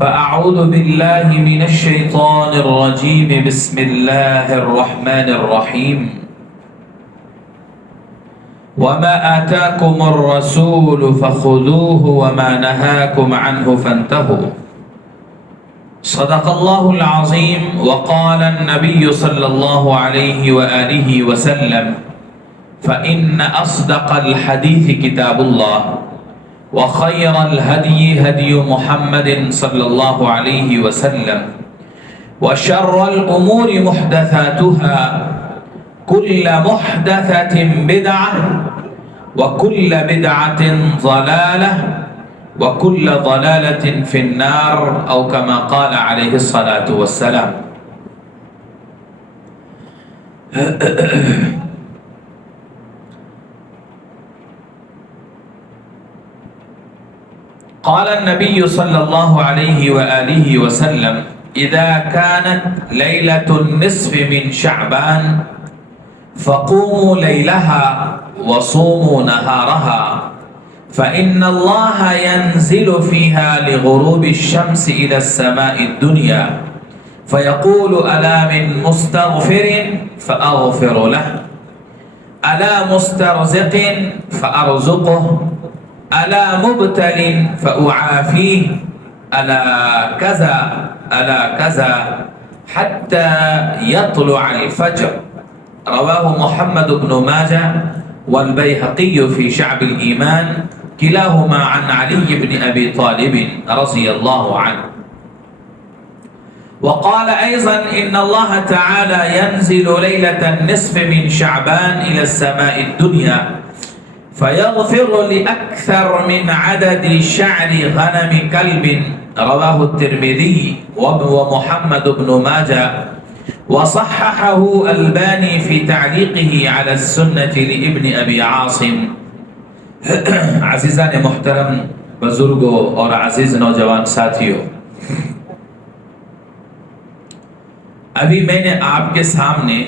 فأعوذ بالله من الشيطان الرجيم بسم الله الرحمن الرحيم وما آتاكم الرسول فخذوه وما نهاكم عنه فانتهوا صدق الله العظيم وقال النبي صلى الله عليه وآله وسلم فإن أصدق الحديث كتاب الله وخير الهدي هدي محمد صلى الله عليه وسلم وشر الأمور محدثاتها كل محدثة بدعة وكل بدعة ضلالة وكل ضلالة في النار أو كما قال عليه الصلاة والسلام. قال النبي صلى الله عليه وآله وسلم إذا كانت ليلة النصف من شعبان فقوموا ليلها وصوموا نهارها فإن الله ينزل فيها لغروب الشمس إلى السماء الدنيا فيقول ألا من مستغفر فأغفر له ألا مسترزق فأرزقه ألا مبتل فأعافيه ألا كذا حتى يطلع الفجر. رواه محمد بن ماجه والبيهقي في شعب الإيمان كلاهما عن علي بن أبي طالب رضي الله عنه. وقال أيضا إن الله تعالى ينزل ليلة النصف من شعبان إلى السماء الدنيا فيغفر لأكثر من عدد شعر غنم كلب. رواه الترمذي ومحمد بن ماجه وصححه الباني في تعليقه على السنة لابن أبي عاصم. عزیزان محترم بزرگوں اور عزیز نوجوان ساتھیوں، ابھی میں نے آپ کے سامنے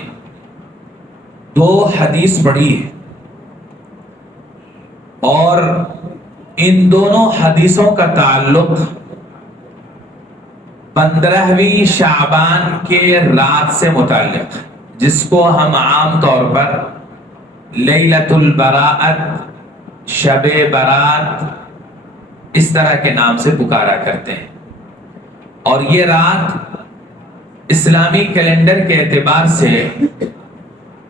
دو حدیث پڑھی ہے اور ان دونوں حدیثوں کا تعلق 15ویں شعبان کے رات سے متعلق، جس کو ہم عام طور پر لیلۃ البراءت، شب برات اس طرح کے نام سے پکارا کرتے ہیں. اور یہ رات اسلامی کیلنڈر کے اعتبار سے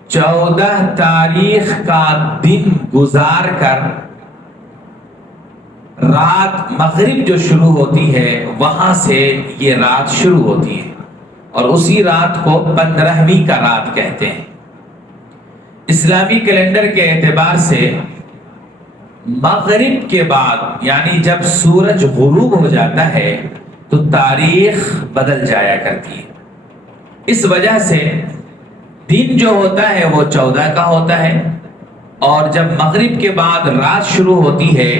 14 تاریخ کا دن گزار کر رات مغرب جو شروع ہوتی ہے وہاں سے یہ رات شروع ہوتی ہے اور اسی رات کو 15ویں کا رات کہتے ہیں. اسلامی کیلنڈر کے اعتبار سے مغرب کے بعد یعنی جب سورج غروب ہو جاتا ہے تو تاریخ بدل جایا کرتی ہے. اس وجہ سے دن جو ہوتا ہے وہ 14 کا ہوتا ہے اور جب مغرب کے بعد رات شروع ہوتی ہے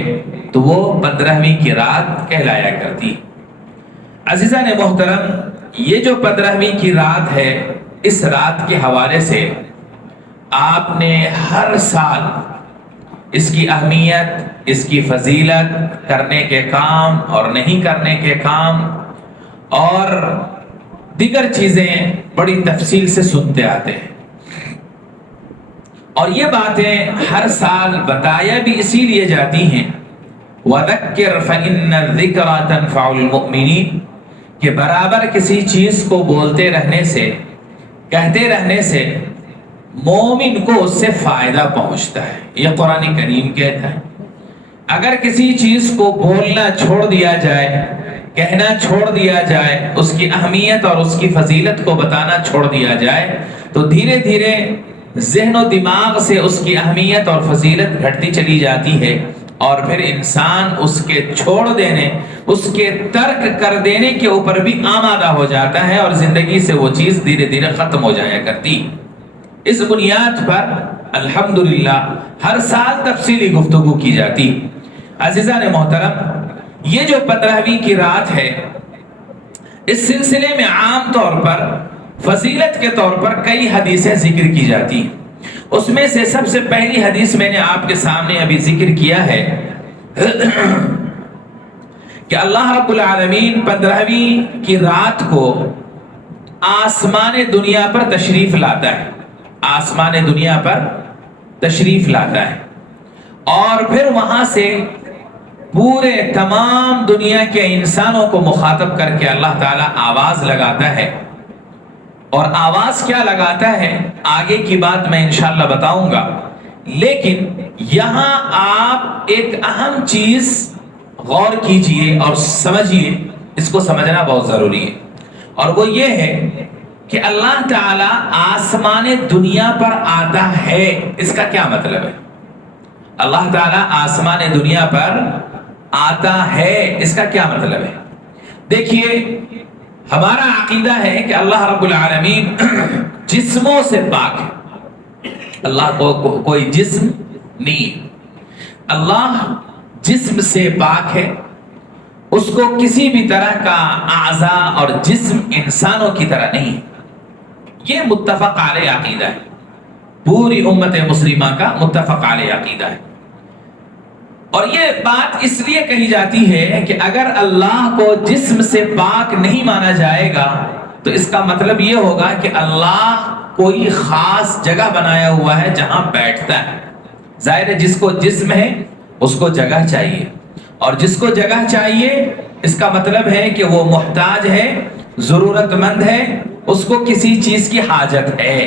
تو وہ 15ویں کی رات کہلایا کرتی. عزیزان محترم، یہ جو 15ویں کی رات ہے، اس رات کے حوالے سے آپ نے ہر سال اس کی اہمیت، اس کی فضیلت، کرنے کے کام اور نہیں کرنے کے کام اور دیگر چیزیں بڑی تفصیل سے سنتے آتے ہیں. اور یہ باتیں ہر سال بتایا بھی اسی لیے جاتی ہیں وَذَكِّرْ فَإِنَّ الذِّكْرَى تَنْفَعُ الْمُؤْمِنِينَ، کہ برابر کسی چیز کو بولتے رہنے سے، کہتے رہنے سے مومن کو اس سے فائدہ پہنچتا ہے. یہ قرآن کریم کہتا ہے اگر کسی چیز کو بولنا چھوڑ دیا جائے، کہنا چھوڑ دیا جائے، اس کی اہمیت اور اس کی فضیلت کو بتانا چھوڑ دیا جائے تو دھیرے دھیرے ذہن و دماغ سے اس کی اہمیت اور فضیلت گھٹتی چلی جاتی ہے اور پھر انسان اس کے چھوڑ دینے، اس کے ترک کر دینے کے اوپر بھی آمادہ ہو جاتا ہے اور زندگی سے وہ چیز دھیرے دھیرے ختم ہو جایا کرتی. اس بنیاد پر الحمدللہ ہر سال تفصیلی گفتگو کی جاتی. عزیزان محترم، یہ جو 15ویں کی رات ہے، اس سلسلے میں عام طور پر فضیلت کے طور پر کئی حدیثیں ذکر کی جاتی ہیں. اس میں سے سب سے پہلی حدیث میں نے آپ کے سامنے ابھی ذکر کیا ہے کہ اللہ رب العالمین 15ویں کی رات کو آسمان دنیا پر تشریف لاتا ہے، آسمان دنیا پر تشریف لاتا ہے، اور پھر وہاں سے پورے تمام دنیا کے انسانوں کو مخاطب کر کے اللہ تعالیٰ آواز لگاتا ہے. اور آواز کیا لگاتا ہے آگے کی بات میں انشاءاللہ بتاؤں گا، لیکن یہاں آپ ایک اہم چیز غور کیجئے اور سمجھیے، اس کو سمجھنا بہت ضروری ہے، اور وہ یہ ہے کہ اللہ تعالیٰ آسمان دنیا پر آتا ہے. اس کا کیا مطلب ہے؟ اللہ تعالیٰ آسمان دنیا پر آتا ہے، اس کا کیا مطلب ہے؟ دیکھیے، ہمارا عقیدہ ہے کہ اللہ رب العالمین جسموں سے پاک ہے. اللہ کو کوئی جسم نہیں ہے، اللہ جسم سے پاک ہے، اس کو کسی بھی طرح کا اعضاء اور جسم انسانوں کی طرح نہیں. یہ متفق علیہ عقیدہ ہے، پوری امت مسلمہ کا متفق علیہ عقیدہ ہے. اور یہ بات اس لیے کہی جاتی ہے کہ اگر اللہ کو جسم سے پاک نہیں مانا جائے گا تو اس کا مطلب یہ ہوگا کہ اللہ کوئی خاص جگہ بنایا ہوا ہے جہاں بیٹھتا ہے. ظاہر ہے جس کو جسم ہے اس کو جگہ چاہیے، اور جس کو جگہ چاہیے اس کا مطلب ہے کہ وہ محتاج ہے، ضرورت مند ہے، اس کو کسی چیز کی حاجت ہے.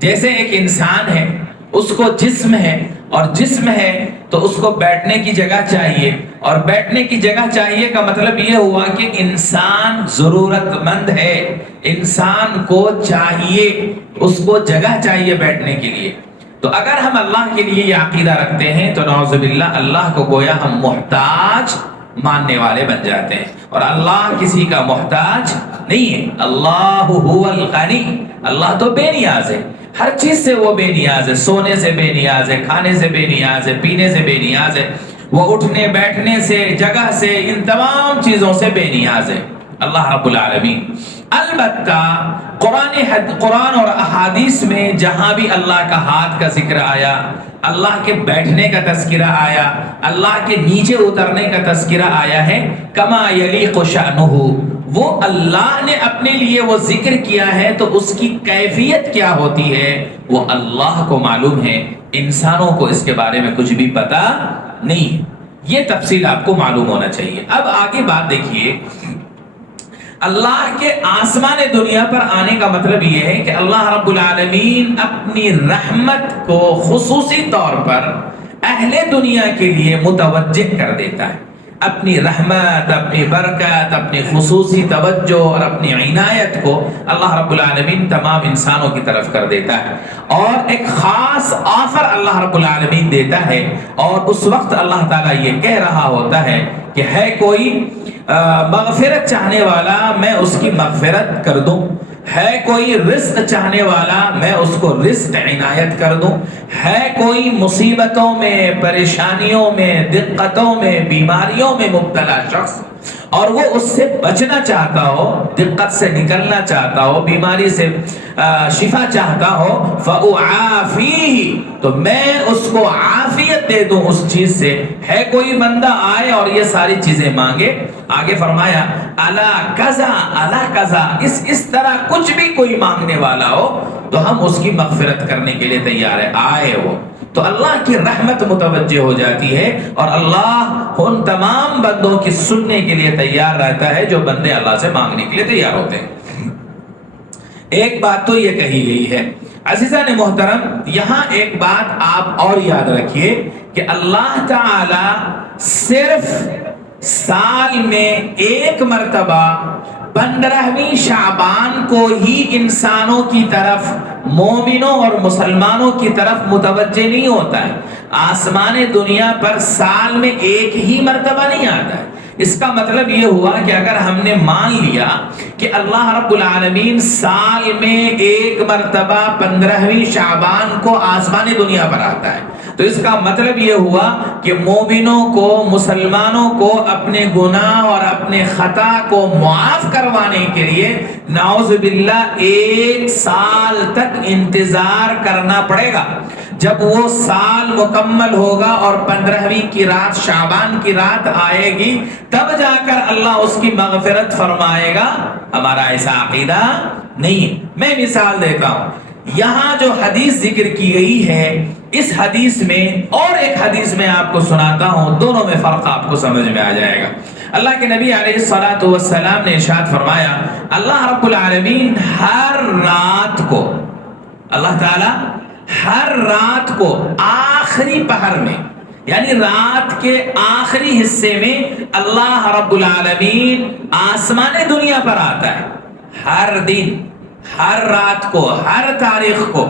جیسے ایک انسان ہے، اس کو جسم ہے، اور جسم ہے تو اس کو بیٹھنے کی جگہ چاہیے، اور بیٹھنے کی جگہ چاہیے کا مطلب یہ ہوا کہ انسان ضرورت مند ہے، انسان کو چاہیے، اس کو جگہ چاہیے بیٹھنے کے لیے. تو اگر ہم اللہ کے لیے یہ عقیدہ رکھتے ہیں تو نعوذ باللہ اللہ کو گویا ہم محتاج ماننے والے بن جاتے ہیں، اور اللہ کسی کا محتاج نہیں ہے. اللہ هو الغنی، اللہ تو بے نیاز ہے، ہر چیز سے وہ بے نیاز ہے، سونے سے بے نیاز ہے، کھانے سے بے نیاز ہے، پینے سے بے نیاز ہے، وہ اٹھنے بیٹھنے سے، جگہ سے، ان تمام چیزوں سے بے نیاز ہے اللہ رب العالمین. البتہ قرآن اور احادیث میں جہاں بھی اللہ کا ہاتھ کا ذکر آیا، اللہ کے بیٹھنے کا تذکرہ آیا، اللہ کے نیچے اترنے کا تذکرہ آیا ہے، کما یلیق شأنہ، وہ اللہ نے اپنے لیے وہ ذکر کیا ہے تو اس کی کیفیت کیا ہوتی ہے وہ اللہ کو معلوم ہے، انسانوں کو اس کے بارے میں کچھ بھی پتہ نہیں. یہ تفصیل آپ کو معلوم ہونا چاہیے. اب آگے بات دیکھیے، اللہ کے آسمان دنیا پر آنے کا مطلب یہ ہے کہ اللہ رب العالمین اپنی رحمت کو خصوصی طور پر اہل دنیا کے لیے متوجہ کر دیتا ہے. اپنی رحمت، اپنی برکت، اپنی خصوصی توجہ اور اپنی عنایت کو اللہ رب العالمین تمام انسانوں کی طرف کر دیتا ہے، اور ایک خاص آفر اللہ رب العالمین دیتا ہے. اور اس وقت اللہ تعالیٰ یہ کہہ رہا ہوتا ہے کہ ہے کوئی مغفرت چاہنے والا، میں اس کی مغفرت کر دوں، ہے کوئی رزق چاہنے والا، میں اس کو رزق عنایت کر دوں، ہے کوئی مصیبتوں میں، پریشانیوں میں، دقتوں میں، بیماریوں میں مبتلا شخص اور وہ اس سے بچنا چاہتا ہو، دقت سے نکلنا چاہتا ہو، بیماری سے شفا چاہتا ہو، فَأُعَافِيهِ، تو میں اس کو عافیت دے دوں اس چیز سے. ہے کوئی بندہ آئے اور یہ ساری چیزیں مانگے، آگے فرمایا الا کذا الا کذا، اس طرح کچھ بھی کوئی مانگنے والا ہو تو ہم اس کی مغفرت کرنے کے لیے تیار ہے. آئے وہ تو اللہ کی رحمت متوجہ ہو جاتی ہے، اور اللہ ان تمام بندوں کی سننے کے لیے تیار رہتا ہے جو بندے اللہ سے مانگنے کے لیے تیار ہوتے ہیں. ایک بات تو یہ کہی گئی ہے. عزیزان محترم، یہاں ایک بات آپ اور یاد رکھیے کہ اللہ تعالی صرف سال میں ایک مرتبہ 15ویں شعبان کو ہی انسانوں کی طرف، مومنوں اور مسلمانوں کی طرف متوجہ نہیں ہوتا ہے. آسمان دنیا پر سال میں ایک ہی مرتبہ نہیں آتا ہے. اس کا مطلب یہ ہوا کہ اگر ہم نے مان لیا کہ اللہ رب العالمین سال میں ایک مرتبہ 15ویں شعبان کو آسمان دنیا پر آتا ہے، تو اس کا مطلب یہ ہوا کہ مومنوں کو، مسلمانوں کو اپنے گناہ اور اپنے خطا کو معاف کروانے کے لیے نعوذ باللہ 1 سال تک انتظار کرنا پڑے گا. جب وہ سال مکمل ہوگا اور 15ویں کی رات شعبان کی رات آئے گی تب جا کر اللہ اس کی مغفرت فرمائے گا. ہمارا ایسا عقیدہ نہیں. میں مثال دیتا ہوں. یہاں جو حدیث ذکر کی گئی ہے اس حدیث میں اور ایک حدیث میں آپ کو سناتا ہوں, دونوں میں فرق آپ کو سمجھ میں آ جائے گا. اللہ کے نبی علیہ الصلوۃ والسلام نے ارشاد فرمایا, اللہ رب العالمین ہر رات کو, اللہ تعالی ہر رات کو آخری پہر میں یعنی رات کے آخری حصے میں اللہ رب العالمین آسمان دنیا پر آتا ہے. ہر دن, ہر رات کو, ہر تاریخ کو,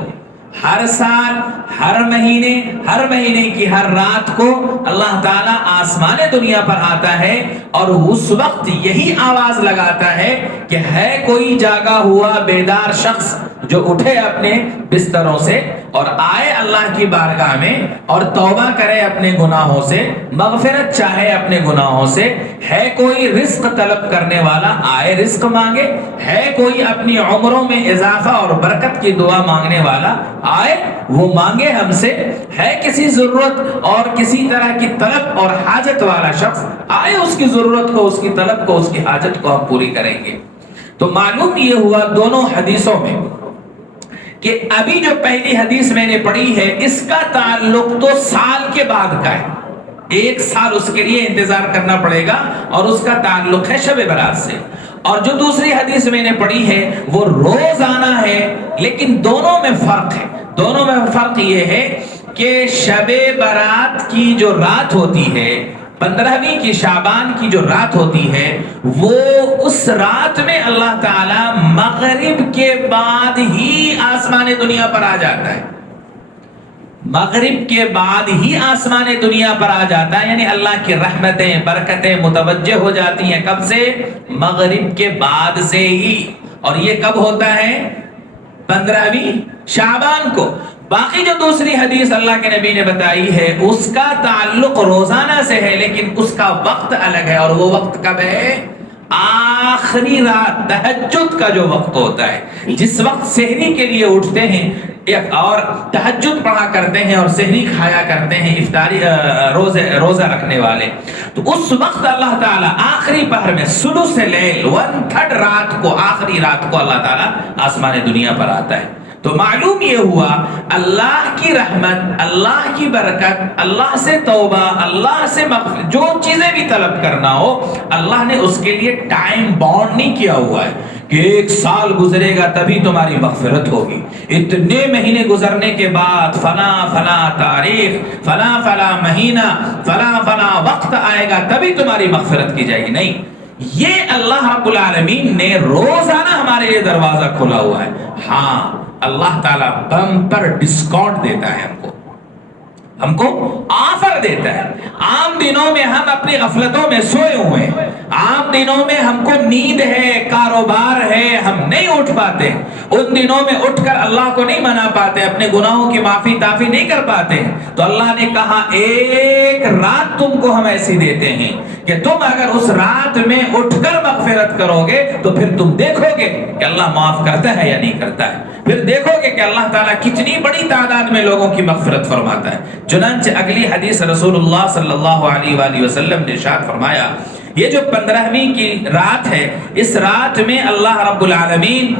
ہر سال, ہر مہینے کی ہر رات کو اللہ تعالیٰ آسمان دنیا پر آتا ہے اور اس وقت یہی آواز لگاتا ہے کہ ہے کوئی جاگا ہوا بیدار شخص جو اٹھے اپنے بستروں سے اور آئے اللہ کی بارگاہ میں اور توبہ کرے اپنے گناہوں سے, مغفرت چاہے اپنے گناہوں سے. ہے کوئی رزق طلب کرنے والا آئے رزق مانگے, ہے کوئی اپنی عمروں میں اضافہ اور برکت کی دعا مانگنے والا آئے وہ مانگے ہم سے. ہے کسی ضرورت اور کسی طرح کی طلب اور حاجت والا شخص آئے, اس کی ضرورت کو, اس کی طلب کو, اس کی حاجت کو ہم پوری کریں گے. تو معلوم یہ ہوا دونوں حدیثوں میں کہ ابھی جو پہلی حدیث میں نے پڑھی ہے اس کا تعلق تو سال کے بعد کا ہے. 1 سال اس کے لیے انتظار کرنا پڑے گا اور اس کا تعلق ہے شب برات سے. اور جو دوسری حدیث میں نے پڑھی ہے وہ روزانہ ہے, لیکن دونوں میں فرق ہے. دونوں میں فرق یہ ہے کہ شب برات کی جو رات ہوتی ہے, 15ویں کی شعبان کی جو رات ہوتی ہے, وہ اس رات میں اللہ تعالی مغرب کے بعد ہی آسمان دنیا پر آ جاتا ہے. مغرب کے بعد ہی آسمان دنیا پر آ جاتا ہے, یعنی اللہ کی رحمتیں برکتیں متوجہ ہو جاتی ہیں. کب سے؟ مغرب کے بعد سے ہی. اور یہ کب ہوتا ہے؟ 15ویں شعبان کو. باقی جو دوسری حدیث اللہ کے نبی نے بتائی ہے اس کا تعلق روزانہ سے ہے, لیکن اس کا وقت الگ ہے. اور وہ وقت کب ہے؟ آخری رات, تہجد کا جو وقت ہوتا ہے, جس وقت سحری کے لیے اٹھتے ہیں اور تہجد پڑھا کرتے ہیں اور سحری کھایا کرتے ہیں افطاری روزہ رکھنے والے. تو اس وقت اللہ تعالیٰ آخری پہر میں ثلث لیل 1/3 رات کو, آخری رات کو اللہ تعالیٰ آسمان دنیا پر آتا ہے. تو معلوم یہ ہوا اللہ کی رحمت, اللہ کی برکت, اللہ سے توبہ, اللہ سے مغفرت, جو چیزیں بھی طلب کرنا ہو اللہ نے اس کے لیے ٹائم باؤنڈ نہیں کیا ہوا ہے کہ 1 سال گزرے گا تبھی تمہاری مغفرت ہوگی, اتنے مہینے گزرنے کے بعد فلاں فلاں تاریخ, فلاں فلاں مہینہ, فلاں فلاں وقت آئے گا تبھی تمہاری مغفرت کی جائے گی. نہیں, یہ اللہ رب العالمین نے روزانہ ہمارے لیے دروازہ کھلا ہوا ہے. ہاں, اللہ تعالیٰ بمپر ڈسکاؤنٹ دیتا ہے ہم کو آفر دیتا ہے. عام دنوں میں ہم اپنی غفلتوں میں سوئے ہوئے ہیں, عام دنوں میں ہم کو نیند ہے, کاروبار ہے, ہم نہیں اٹھ پاتے. ان دنوں میں اٹھ کر اللہ کو نہیں منا پاتے, اپنے گناہوں کی معافی تافی نہیں کر پاتے. تو اللہ نے کہا 1 رات تم کو ہم ایسی دیتے ہیں کہ تم اگر اس رات میں اٹھ کر مغفرت کرو گے تو پھر تم دیکھو گے کہ اللہ معاف کرتا ہے یا نہیں کرتا ہے. پھر دیکھو گے کہ اللہ تعالیٰ کتنی بڑی تعداد میں لوگوں کی مغفرت فرماتا ہے. چنانچہ اگلی حدیث رسول اللہ صلی اللہ علیہ وآلہ وسلم نے ارشاد فرمایا, یہ جو 15ویں کی رات ہے اس رات میں اللہ رب العالمین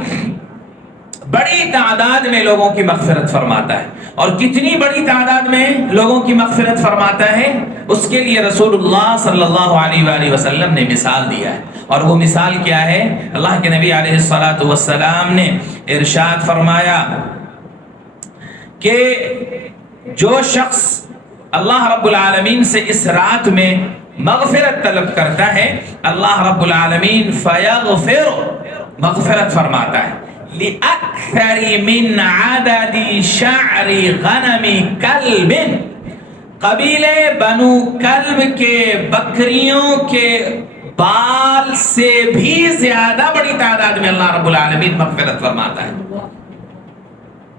بڑی تعداد میں لوگوں کی مغفرت فرماتا ہے. اور کتنی بڑی تعداد میں لوگوں کی مغفرت فرماتا ہے اس کے لیے رسول اللہ صلی اللہ علیہ وآلہ وسلم نے مثال دیا ہے. اور وہ مثال کیا ہے؟ اللہ کے نبی علیہ الصلوۃ والسلام نے ارشاد فرمایا کہ جو شخص اللہ رب العالمین سے اس رات میں مغفرت طلب کرتا ہے اللہ رب العالمین فیغفر, مغفرت فرماتا ہے, لِأَكْثَرِ مِنْ عَدَدِ شَعْرِ غَنَمِ كَلْبٍ, قبیلے بنو کلب کے بکریوں کے بال سے بھی زیادہ بڑی تعداد میں اللہ رب العالمین مغفرت فرماتا ہے.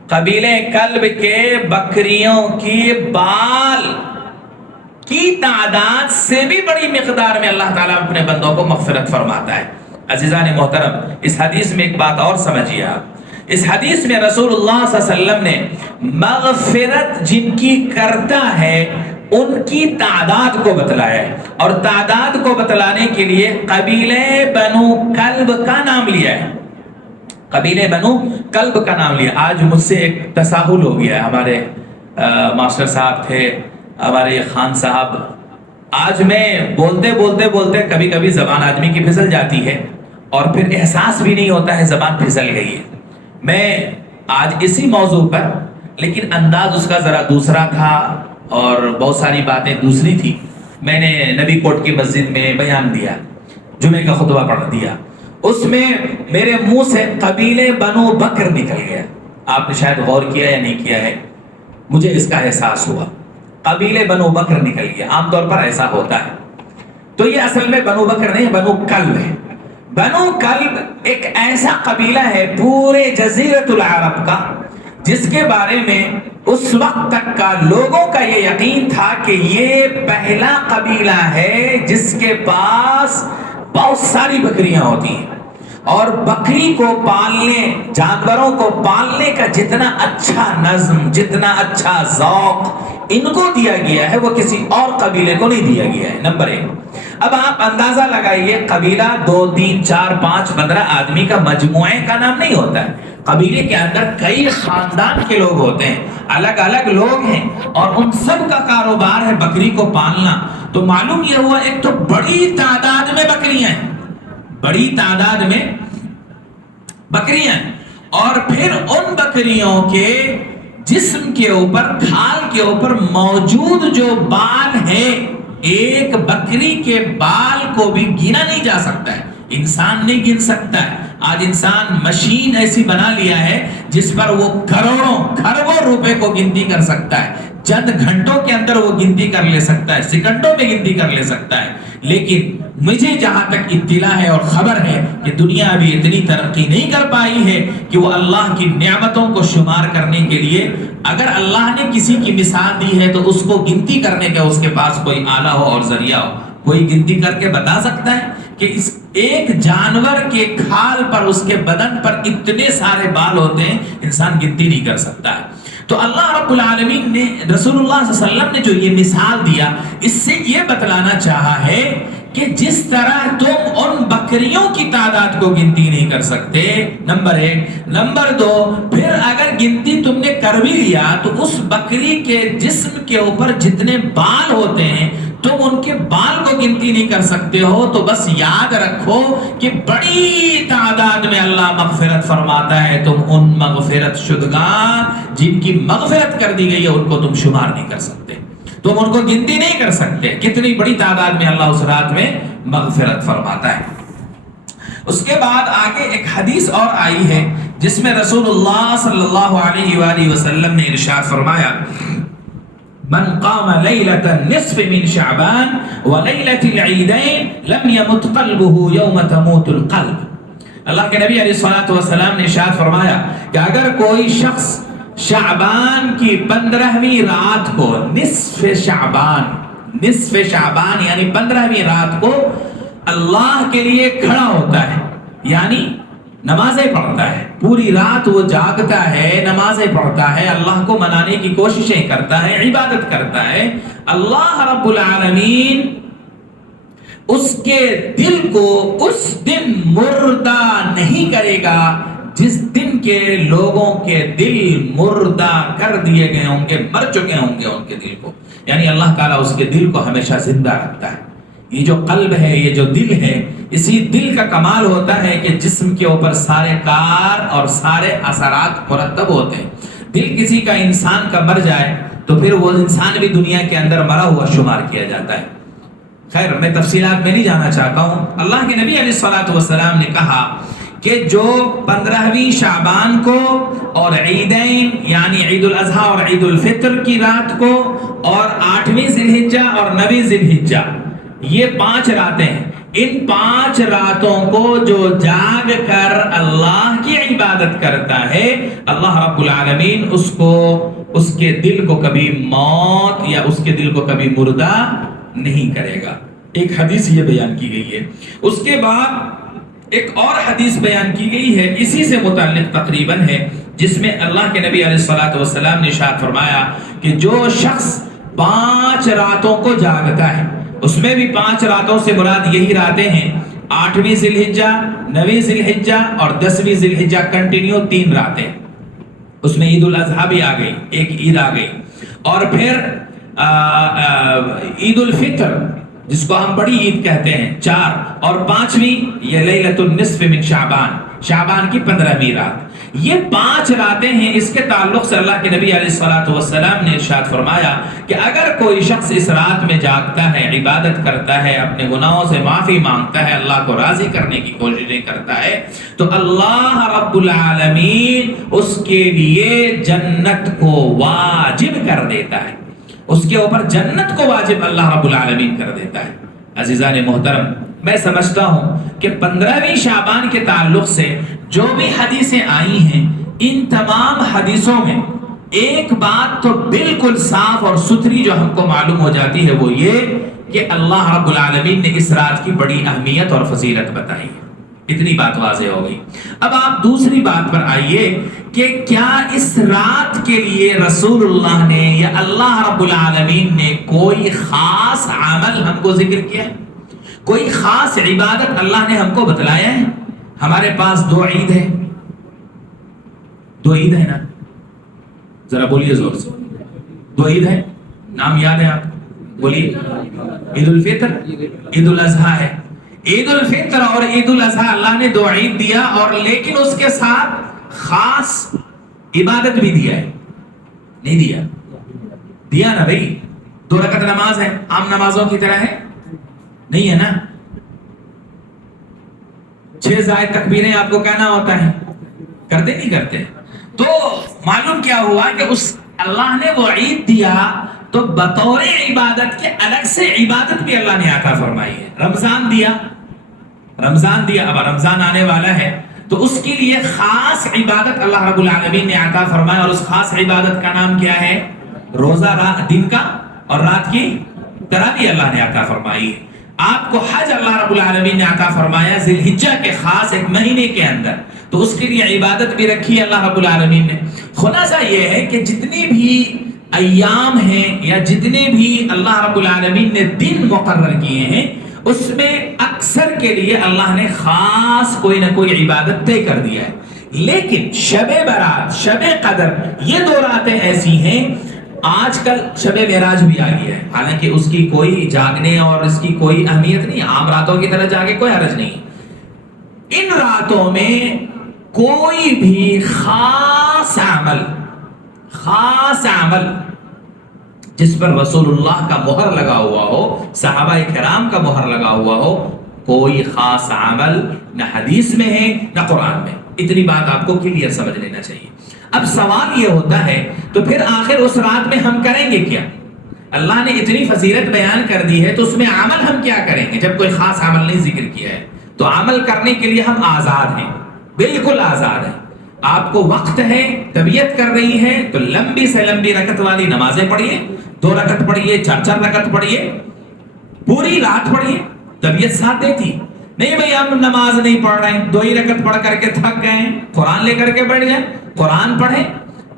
قبیلے کلب کے بکریوں کی بال کی تعداد سے بھی بڑی مقدار میں اللہ تعالیٰ اپنے بندوں کو مغفرت فرماتا ہے. عزیزان محترم, اس حدیث میں ایک بات اور سمجھیے آپ اس حدیث میں رسول اللہ صلی اللہ علیہ وسلم نے مغفرت جن کی کرتا ہے ان کی تعداد کو بتلایا ہے، اور تعداد کو بتلانے کے لیے قبیلہ بنو کلب کا نام لیا ہے، قبیلہ بنو کلب کا نام لیا۔ آج مجھ سے ایک تساہل ہو گیا ہے، ہمارے ماسٹر صاحب تھے، ہمارے خان صاحب، آج میں بولتے کبھی کبھی زبان آدمی کی پھسل جاتی ہے اور پھر احساس بھی نہیں ہوتا ہے زبان پھسل گئی ہے۔ میں آج اسی موضوع پر، لیکن انداز اس کا ذرا دوسرا تھا اور بہت ساری باتیں دوسری تھی، میں نے نبی کوٹ کی مسجد میں بیان دیا، جمعے کا خطبہ پڑھ دیا، اس میں میرے منہ سے قبیلے بنو بکر نکل گیا۔ آپ نے شاید غور کیا یا نہیں کیا ہے، مجھے اس کا احساس ہوا، قبیلے بنو بکر نکل گیا۔ عام طور پر ایسا ہوتا ہے، تو یہ اصل میں بنو بکر نہیں، بنو کلب ہے۔ بنو کلب ایک ایسا قبیلہ ہے پورے جزیرۃ العرب کا جس کے بارے میں اس وقت تک کا لوگوں کا یہ یقین تھا کہ یہ پہلا قبیلہ ہے جس کے پاس بہت ساری بکریاں ہوتی ہیں، اور بکری کو پالنے، جانوروں کو پالنے کا جتنا اچھا نظم، جتنا اچھا ذوق ان کو دیا گیا ہے وہ کسی اور قبیلے کو نہیں دیا گیا ہے۔ نمبر 1۔ اب آپ اندازہ لگائیے، قبیلہ 2 3 4 5 15 آدمی کا مجموعے کا نام نہیں ہوتا ہے، قبیلے کے اندر کئی خاندان کے لوگ ہوتے ہیں، الگ الگ لوگ ہیں، اور ان سب کا کاروبار ہے بکری کو پالنا۔ تو معلوم یہ ہوا ایک تو بڑی تعداد میں بکریاں ہیں، بڑی تعداد میں بکریاں، اور پھر ان بکریوں کے جسم کے اوپر، کھال کے اوپر موجود جو بال ہے، ایک بکری کے بال کو بھی گنا نہیں جا سکتا ہے، انسان نہیں گن سکتا ہے۔ آج انسان مشین ایسی بنا لیا ہے جس پر وہ کروڑوں کھربوں روپے کو گنتی کر سکتا ہے، چند گھنٹوں کے اندر وہ گنتی کر لے سکتا ہے، سیکنڈوں میں گنتی کر لے سکتا ہے۔ لیکن مجھے جہاں تک اطلاع ہے اور خبر ہے کہ دنیا ابھی اتنی ترقی نہیں کر پائی ہے کہ وہ اللہ کی نعمتوں کو شمار کرنے کے لیے، اگر اللہ نے کسی کی مثال دی ہے تو اس کو گنتی کرنے کا اس کے پاس کوئی آلہ ہو اور ذریعہ ہو، کوئی گنتی کر کے بتا سکتا ہے کہ اس ایک جانور کے کھال پر، اس کے بدن پر اتنے سارے بال ہوتے ہیں، انسان گنتی نہیں کر سکتا ہے۔ تو اللہ رب العالمین نے، رسول اللہ صلی اللہ علیہ وسلم نے جو یہ مثال دیا، اس سے یہ بتلانا چاہا ہے کہ جس طرح تم ان بکریوں کی تعداد کو گنتی نہیں کر سکتے، نمبر 1، نمبر 2، پھر اگر گنتی تم نے کر بھی لیا تو اس بکری کے جسم کے اوپر جتنے بال ہوتے ہیں تم ان کے بال کو گنتی نہیں کر سکتے ہو۔ تو بس یاد رکھو کہ بڑی تعداد میں اللہ مغفرت فرماتا ہے، تم ان مغفرت شدگان جن کی مغفرت کر دی گئی ہے ان کو تم شمار نہیں کر سکتے، تم ان کو گنتی نہیں کر سکتے، کتنی بڑی تعداد میں اللہ اس رات میں مغفرت فرماتا ہے۔ اس کے بعد آگے ایک حدیث اور آئی ہے جس میں رسول اللہ صلی اللہ علیہ وآلہ وسلم نے ارشاد فرمایا، من قام لیلۃ النصف من شعبان ولیلۃ العیدین لم یمت قلبہ یوم تموت القلب۔ اللہ کے نبی علیہ الصلوۃ والسلام نے ارشاد فرمایا کہ اگر کوئی شخص شعبان کی 15ویں رات کو، نصف شعبان یعنی 15ویں رات کو اللہ کے لیے کھڑا ہوتا ہے، یعنی نمازیں پڑھتا ہے، پوری رات وہ جاگتا ہے، نمازیں پڑھتا ہے، اللہ کو منانے کی کوششیں کرتا ہے، عبادت کرتا ہے، اللہ رب العالمین اس کے دل کو اس دن مردہ نہیں کرے گا جس دن کے لوگوں کے دل مردہ کر دیے گئے ہوں گے، مر چکے ہوں گے ان کے دل کو، یعنی اللہ تعالیٰ اس کے دل کو ہمیشہ زندہ رکھتا ہے۔ یہ جو قلب ہے، یہ جو دل ہے، اسی دل کا کمال ہوتا ہے کہ جسم کے اوپر سارے کار اور سارے اثرات مرتب ہوتے ہیں۔ دل کسی کا، انسان کا مر جائے تو پھر وہ انسان بھی دنیا کے اندر مرا ہوا شمار کیا جاتا ہے۔ خیر، میں تفصیلات میں نہیں جانا چاہتا ہوں۔ اللہ کے نبی علیہ الصلوۃ والسلام نے کہا کہ جو 15ویں شعبان کو اور عیدین یعنی عید الاضحیٰ اور عید الفطر کی رات کو اور 8ویں ذی الحجہ اور 9ویں ذی الحجہ، یہ 5 راتیں ہیں، ان 5 راتوں کو جو جاگ کر اللہ کی عبادت کرتا ہے، اللہ رب العالمین اس کو، اس کے دل کو کبھی موت یا اس کے دل کو کبھی مردہ نہیں کرے گا۔ ایک حدیث یہ بیان کی گئی ہے۔ اس کے بعد ایک اور حدیث بیان کی گئی ہے اسی سے متعلق تقریباً ہے، جس میں اللہ کے نبی علیہ الصلوۃ والسلام نے ارشاد فرمایا کہ جو شخص 5 راتوں کو جاگتا ہے، اس میں بھی 5 راتوں سے مراد یہی راتیں ہیں 8ویں ذی الحجہ، 9ویں ذی الحجہ اور 10ویں ذی الحجہ، کنٹینیو 3 راتیں، اس میں عید الاضحیٰ بھی آ گئی، ایک عید آ گئی، اور پھر عید الفطر جس کو ہم بڑی عید کہتے ہیں 4، اور 5ویں یہ لیلۃ النصف من شعبان، شعبان کی 15ویں رات۔ یہ 5 راتیں ہیں، اس کے تعلق سے اللہ کے نبی علیہ الصلوۃ والسلام نے ارشاد فرمایا کہ اگر کوئی شخص اس رات میں جاگتا ہے، عبادت کرتا ہے، اپنے گناہوں سے معافی مانگتا ہے، اللہ کو راضی کرنے کی کوششیں کرتا ہے، تو اللہ رب العالمین اس کے لیے جنت کو واجب کر دیتا ہے، اس کے اوپر جنت کو واجب اللہ رب العالمین کر دیتا ہے۔ عزیزان محترم، میں سمجھتا ہوں کہ 15ویں شعبان کے تعلق سے جو بھی حدیثیں آئی ہیں، ان تمام حدیثوں میں ایک بات تو بالکل صاف اور ستھری جو ہم کو معلوم ہو جاتی ہے، وہ یہ کہ اللہ رب العالمین نے اس رات کی بڑی اہمیت اور فضیلت بتائی ہے۔ اتنی بات واضح ہو گئی۔ اب آپ دوسری بات پر آئیے کہ کیا اس رات کے لیے رسول اللہ نے یا اللہ رب العالمین نے کوئی خاص عمل ہم کو ذکر کیا ہے؟ کوئی خاص عبادت اللہ نے ہم کو بتلایا ہے؟ ہمارے پاس 2 عید ہے، 2 عید ہے نا، ذرا بولیے زور سے، 2 عید ہے، نام یاد ہے آپ بولیے؟ عید الفطر، عید الاضحیٰ ہے۔ عید الفطر اور عید الاضحیٰ اللہ نے 2 عید دیا، اور لیکن اس کے ساتھ خاص عبادت بھی دیا ہے، نہیں دیا؟ دیا نا بھائی، 2 رکعت نماز ہے، عام نمازوں کی طرح ہے؟ نہیں ہے نا؟ 6 زائد تکبیریں آپ کو کہنا ہوتا ہے، کرتے نہیں کرتے؟ تو معلوم کیا ہوا کہ اس اللہ نے وہ عید دیا تو بطور عبادت کے الگ سے عبادت بھی اللہ نے عطا فرمائی ہے۔ رمضان دیا، رمضان دیا، اب رمضان آنے والا ہے تو اس کے لیے خاص عبادت اللہ رب العالمین نے عطا فرمایا، اور اس خاص عبادت کا نام کیا ہے؟ روزہ، دن کا اور رات کی تراویح اللہ نے عطا فرمائی ہے۔ آپ کو حج اللہ رب العالمین نے عطا فرمایا ذی الحجہ کے خاص ایک مہینے کے اندر، تو اس کے لیے عبادت بھی رکھی اللہ رب العالمین نے۔ خلاصہ یہ ہے کہ جتنی بھی ایام ہیں یا جتنے بھی اللہ رب العالمین نے دن مقرر کیے ہیں، اس میں اکثر کے لیے اللہ نے خاص کوئی نہ کوئی عبادت طے کر دیا ہے۔ لیکن شب برات، شب قدر، یہ 2 راتیں ایسی ہیں، آج کل شب معراج بھی آ گیا ہے، حالانکہ اس کی کوئی جاگنے اور اس کی کوئی اہمیت نہیں، عام راتوں کی طرح جاگے کوئی حرج نہیں۔ ان راتوں میں کوئی بھی خاص عمل جس پر رسول اللہ کا مہر لگا ہوا ہو، صحابہ کرام کا مہر لگا ہوا ہو، کوئی خاص عمل نہ حدیث میں ہے نہ قرآن میں۔ اتنی بات آپ کو کلیئر سمجھ لینا چاہیے۔ اب سوال یہ ہوتا ہے تو پھر آخر اس رات میں ہم کریں گے کیا؟ اللہ نے اتنی فضیلت بیان کر دی ہے تو اس میں عمل ہم کیا کریں گے جب کوئی خاص عمل نہیں ذکر کیا ہے؟ تو عمل کرنے کے لیے ہم آزاد ہیں، بالکل آزاد ہیں۔ آپ کو وقت ہے، طبیعت کر رہی ہے تو لمبی سے لمبی رکعت والی نمازیں پڑھیے، 2 رکعت پڑھیے، 4 رکعت پڑھیے، پوری رات پڑھیے، طبیعت ساتھ دیتی۔ نہیں بھئی ہم نماز نہیں پڑھ رہے ہیں، 2 ہی رکعت پڑھ کر کے تھک گئے ہیں، قرآن لے کر کے بیٹھ جائیں، قرآن پڑھیں،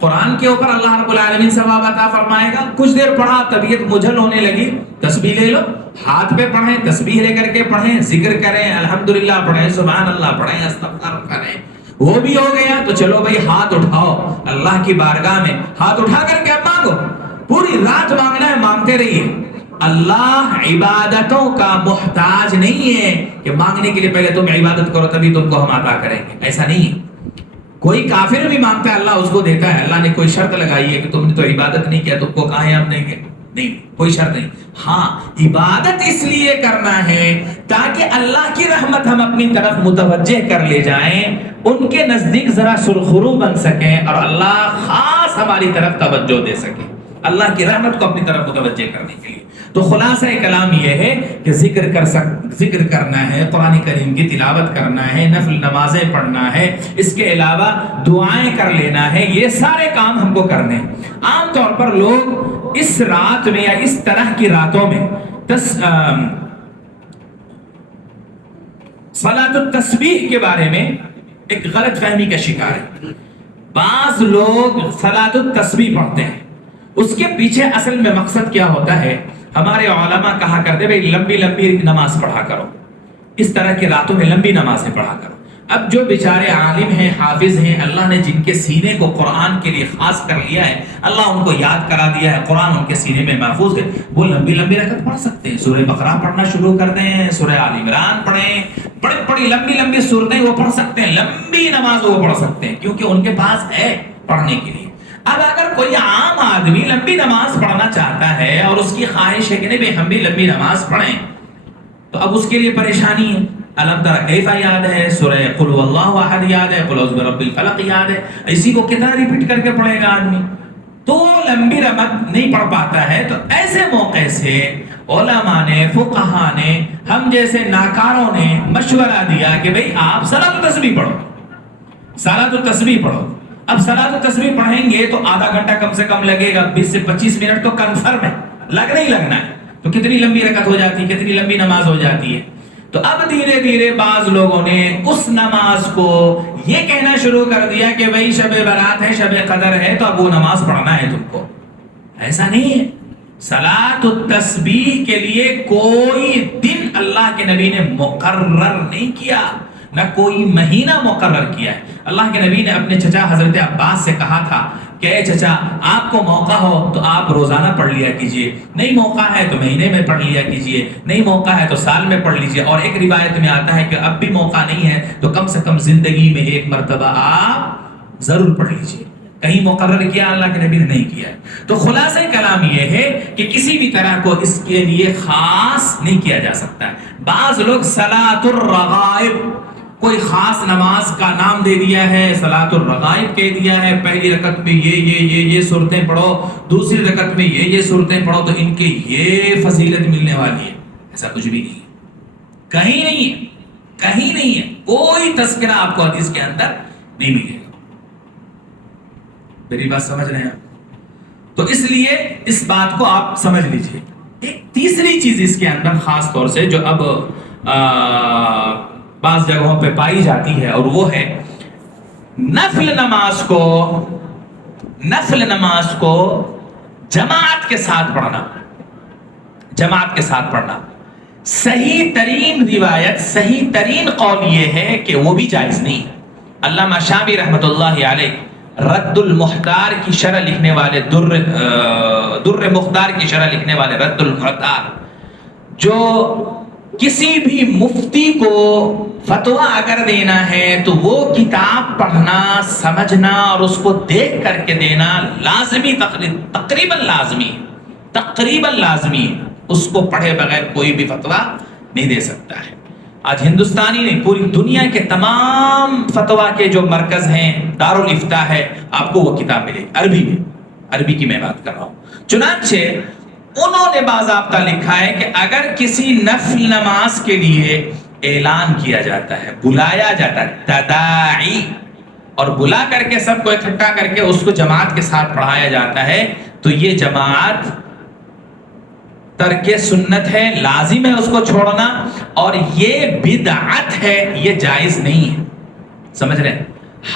قرآن کے اوپر اللہ رب العالمین ثواب عطا فرمائے گا۔ کچھ دیر پڑھا، طبیعت مجھل ہونے لگی، تسبیح لے لو، ہاتھ پہ پڑھیں، تسبیح لے کر کے پڑھیں، ذکر کریں، الحمدللہ پڑھیں، سبحان اللہ پڑھیں، استغفار کریں، وہ بھی ہو گیا تو چلو بھئی ہاتھ اٹھاؤ اللہ کی بارگاہ میں، ہاتھ اٹھا کر کے اب مانگو، پوری رات مانگنا ہے، مانگتے رہیے۔ اللہ عبادتوں کا محتاج نہیں ہے کہ مانگنے کے لیے پہلے تم عبادت کرو تبھی تم کو ہم عطا کریں گے، ایسا نہیں ہے۔ کوئی کافر بھی مانگتا ہے اللہ اس کو دیتا ہے، اللہ نے کوئی شرط لگائی ہے کہ تم نے تو عبادت نہیں کیا تم کو کہاں ہم دیں گے؟ نہیں، کوئی شرط نہیں۔ ہاں، عبادت اس لیے کرنا ہے تاکہ اللہ کی رحمت ہم اپنی طرف متوجہ کر لے جائیں، ان کے نزدیک ذرا سرخرو بن سکیں اور اللہ خاص ہماری طرف توجہ دے سکے، اللہ کی رحمت کو اپنی طرف متوجہ کرنے کے لیے۔ تو خلاصہ کلام یہ ہے کہ ذکر کرنا ہے، قرآن کریم کی تلاوت کرنا ہے، نفل نمازیں پڑھنا ہے، اس کے علاوہ دعائیں کر لینا ہے، یہ سارے کام ہم کو کرنے ہیں۔ عام طور پر لوگ اس رات میں یا اس طرح کی راتوں میں صلاۃ التسبیح کے بارے میں ایک غلط فہمی کا شکار ہے. بعض لوگ صلاۃ التسبیح پڑھتے ہیں، اس کے پیچھے اصل میں مقصد کیا ہوتا ہے؟ ہمارے علماء کہا کرتے بھائی لمبی لمبی نماز پڑھا کرو، اس طرح کی راتوں میں لمبی نمازیں پڑھا کرو. اب جو بیچارے عالم ہیں، حافظ ہیں، اللہ نے جن کے سینے کو قرآن کے لیے خاص کر لیا ہے، اللہ ان کو یاد کرا دیا ہے، قرآن ان کے سینے میں محفوظ ہے، وہ لمبی لمبی رکعت پڑھ سکتے ہیں. سورہ بقرہ پڑھنا شروع کر دیں، سورہ آل عمران پڑھیں، بڑی بڑی لمبی لمبی صورتیں وہ پڑھ سکتے ہیں، لمبی نماز وہ پڑھ سکتے ہیں، کیونکہ ان کے پاس ہے پڑھنے کے لیے. اب اگر کوئی عام آدمی لمبی نماز پڑھنا چاہتا ہے اور اس کی خواہش ہے کہ نہیں بھائی ہم بھی لمبی نماز پڑھیں، تو اب اس کے لیے پریشانی ہے. الم تر کیف یاد ہے، سورہ قل هو اللہ احد یاد ہے، قل اعوذ برب الفلق یاد ہے، اسی کو کتنا ریپیٹ کر کے پڑھے گا آدمی؟ تو لمبی رمت نہیں پڑھ پاتا ہے. تو ایسے موقع سے علماء نے، فقہا نے، ہم جیسے ناکاروں نے مشورہ دیا کہ بھئی آپ صلاۃ التسبیح پڑھو، صلاۃ التسبیح پڑھو. اب صلاۃ التسبیح پڑھیں گے تو آدھا گھنٹہ کم سے کم لگے گا، 20 سے 25 منٹ تو کنفرم ہے، لگنا ہی لگنا ہے. تو کتنی لمبی رکعت ہو جاتی ہے، کتنی لمبی نماز ہو جاتی ہے. تو اب دھیرے دھیرے بعض لوگوں نے اس نماز کو یہ کہنا شروع کر دیا کہ بھئی شب برات ہے، شب قدر ہے، تو اب وہ نماز پڑھنا ہے تم کو. ایسا نہیں ہے. صلاۃ التسبیح کے لیے کوئی دن اللہ کے نبی نے مقرر نہیں کیا، نہ کوئی مہینہ مقرر کیا ہے. اللہ کے نبی نے اپنے چچا حضرت عباس سے کہا تھا کہ اے چچا آپ کو موقع ہو تو آپ روزانہ پڑھ لیا کیجئے، نہیں موقع ہے تو مہینے میں پڑھ لیا کیجئے، نہیں موقع ہے تو سال میں پڑھ لیجئے. اور ایک روایت میں آتا ہے کہ اب بھی موقع نہیں ہے تو کم سے کم زندگی میں ایک مرتبہ آپ ضرور پڑھ لیجئے. کہیں مقرر کیا اللہ کے نبی نے نہیں کیا. تو خلاصہ کلام یہ ہے کہ کسی بھی طرح کو اس کے لیے خاص نہیں کیا جا سکتا. بعض لوگ صلاۃ الرغائب، کوئی خاص نماز کا نام دے دیا ہے، صلاۃ الرغائب کہہ دیا ہے، پہلی رکعت میں یہ صورتیں پڑھو، دوسری رکعت میں یہ صورتیں پڑھو تو ان کی یہ فضیلت ملنے والی ہے. ایسا کچھ بھی نہیں ہے، کہیں نہیں ہے، کہیں نہیں ہے. کوئی تذکرہ آپ کو حدیث کے اندر نہیں ملے گا. میری بات سمجھ رہے ہیں آپ؟ تو اس لیے اس بات کو آپ سمجھ لیجئے. ایک تیسری چیز اس کے اندر خاص طور سے جو اب بعض جگہوں پہ پائی جاتی ہے، اور وہ ہے نفل نماز کو جماعت کے ساتھ پڑھنا. جماعت کے ساتھ پڑھنا صحیح ترین روایت، صحیح ترین قول یہ ہے کہ وہ بھی جائز نہیں. علامہ شامی رحمۃ اللہ علیہ رد المختار کی شرح لکھنے والے، در مختار کی شرح لکھنے والے رد المختار، جو کسی بھی مفتی کو فتویٰ اگر دینا ہے تو وہ کتاب پڑھنا، سمجھنا اور اس کو دیکھ کر کے دینا لازمی، تقریباً لازمی. اس کو پڑھے بغیر کوئی بھی فتویٰ نہیں دے سکتا ہے. آج ہندوستانی نہیں، پوری دنیا کے تمام فتویٰ کے جو مرکز ہیں، دارالافتاء ہے، آپ کو وہ کتاب ملے گی عربی میں. عربی کی میں بات کر رہا ہوں. چنانچہ انہوں نے باضابطہ لکھا ہے کہ اگر کسی نفل نماز کے لیے اعلان کیا جاتا ہے، بلایا جاتا ہے، تداعی، اور بلا کر کے سب کو اکٹھا کر کے اس کو جماعت کے ساتھ پڑھایا جاتا ہے، تو یہ جماعت ترک سنت ہے، لازم ہے اس کو چھوڑنا، اور یہ بدعت ہے، یہ جائز نہیں ہے. سمجھ رہے ہیں؟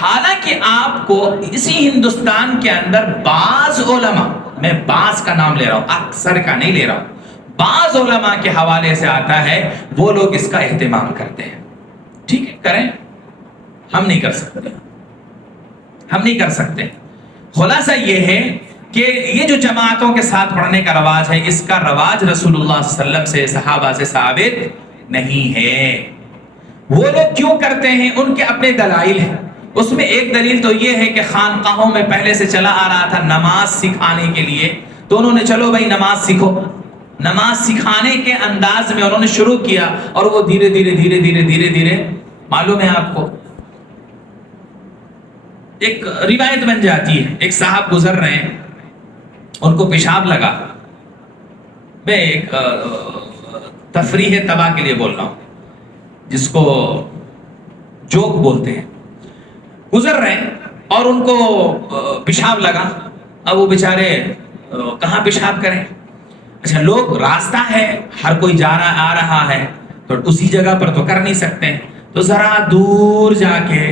حالانکہ آپ کو اسی ہندوستان کے اندر بعض علماء، میں بعض کا نام لے رہا ہوں، اکثر کا نہیں لے رہا ہوں، بعض علماء کے حوالے سے آتا ہے وہ لوگ اس کا اہتمام کرتے ہیں. ٹھیک ہے، کریں، ہم نہیں کر سکتے، ہم نہیں کر سکتے. خلاصہ یہ ہے کہ یہ جو جماعتوں کے ساتھ پڑھنے کا رواج ہے، اس کا رواج رسول اللہ صلی اللہ علیہ وسلم سے، صحابہ سے ثابت نہیں ہے. وہ لوگ کیوں کرتے ہیں؟ ان کے اپنے دلائل ہیں. اس میں ایک دلیل تو یہ ہے کہ خانقاہوں میں پہلے سے چلا آ رہا تھا نماز سکھانے کے لیے، تو انہوں نے چلو بھائی نماز سیکھو. نماز سکھانے کے انداز میں انہوں نے شروع کیا، اور وہ دھیرے دھیرے معلوم ہے آپ کو، ایک روایت بن جاتی ہے. ایک صاحب گزر رہے ہیں، ان کو پیشاب لگا. میں ایک تفریح تباہ کے لیے بول رہا ہوں، جس کو جوک بولتے ہیں. گزر رہے ہیں اور ان کو پیشاب لگا. اب وہ بیچارے کہاں پیشاب کریں؟ اچھا، لوگ، راستہ ہے، ہر کوئی جا رہا آ رہا ہے، تو اسی جگہ پر تو کر نہیں سکتے، تو ذرا دور جا کے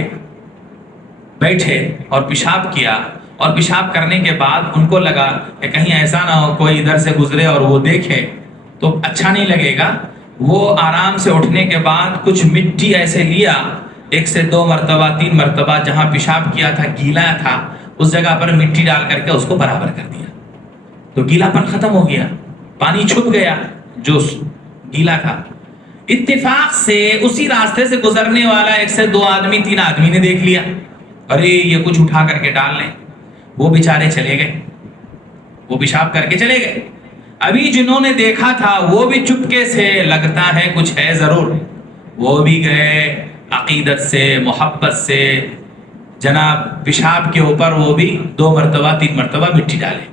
بیٹھے اور پیشاب کیا، اور پیشاب کرنے کے بعد ان کو لگا کہ کہیں ایسا نہ ہو کوئی ادھر سے گزرے اور وہ دیکھے تو اچھا نہیں لگے گا۔ وہ آرام سے اٹھنے کے بعد کچھ مٹی ایسے لیا، 1 سے 2 مرتبہ 3 مرتبہ جہاں پیشاب کیا تھا گیلا تھا اس جگہ پر مٹی ڈال کر کے اس کو برابر کر دیا، تو گیلا پن ختم ہو گیا، پانی چھپ گیا جو گیلا تھا۔ اتفاق سے اسی راستے سے گزرنے والا 1 سے 2 آدمی 3 آدمی نے دیکھ لیا، ارے یہ کچھ اٹھا کر کے ڈال لیں، وہ بیچارے چلے گئے، وہ پیشاب کر کے چلے گئے۔ ابھی جنہوں نے دیکھا تھا وہ بھی چپکے سے لگتا ہے کچھ ہے ضرور، وہ بھی گئے عقیدت سے محبت سے جناب پیشاب کے اوپر وہ بھی 2 مرتبہ 3 مرتبہ مٹی ڈالے،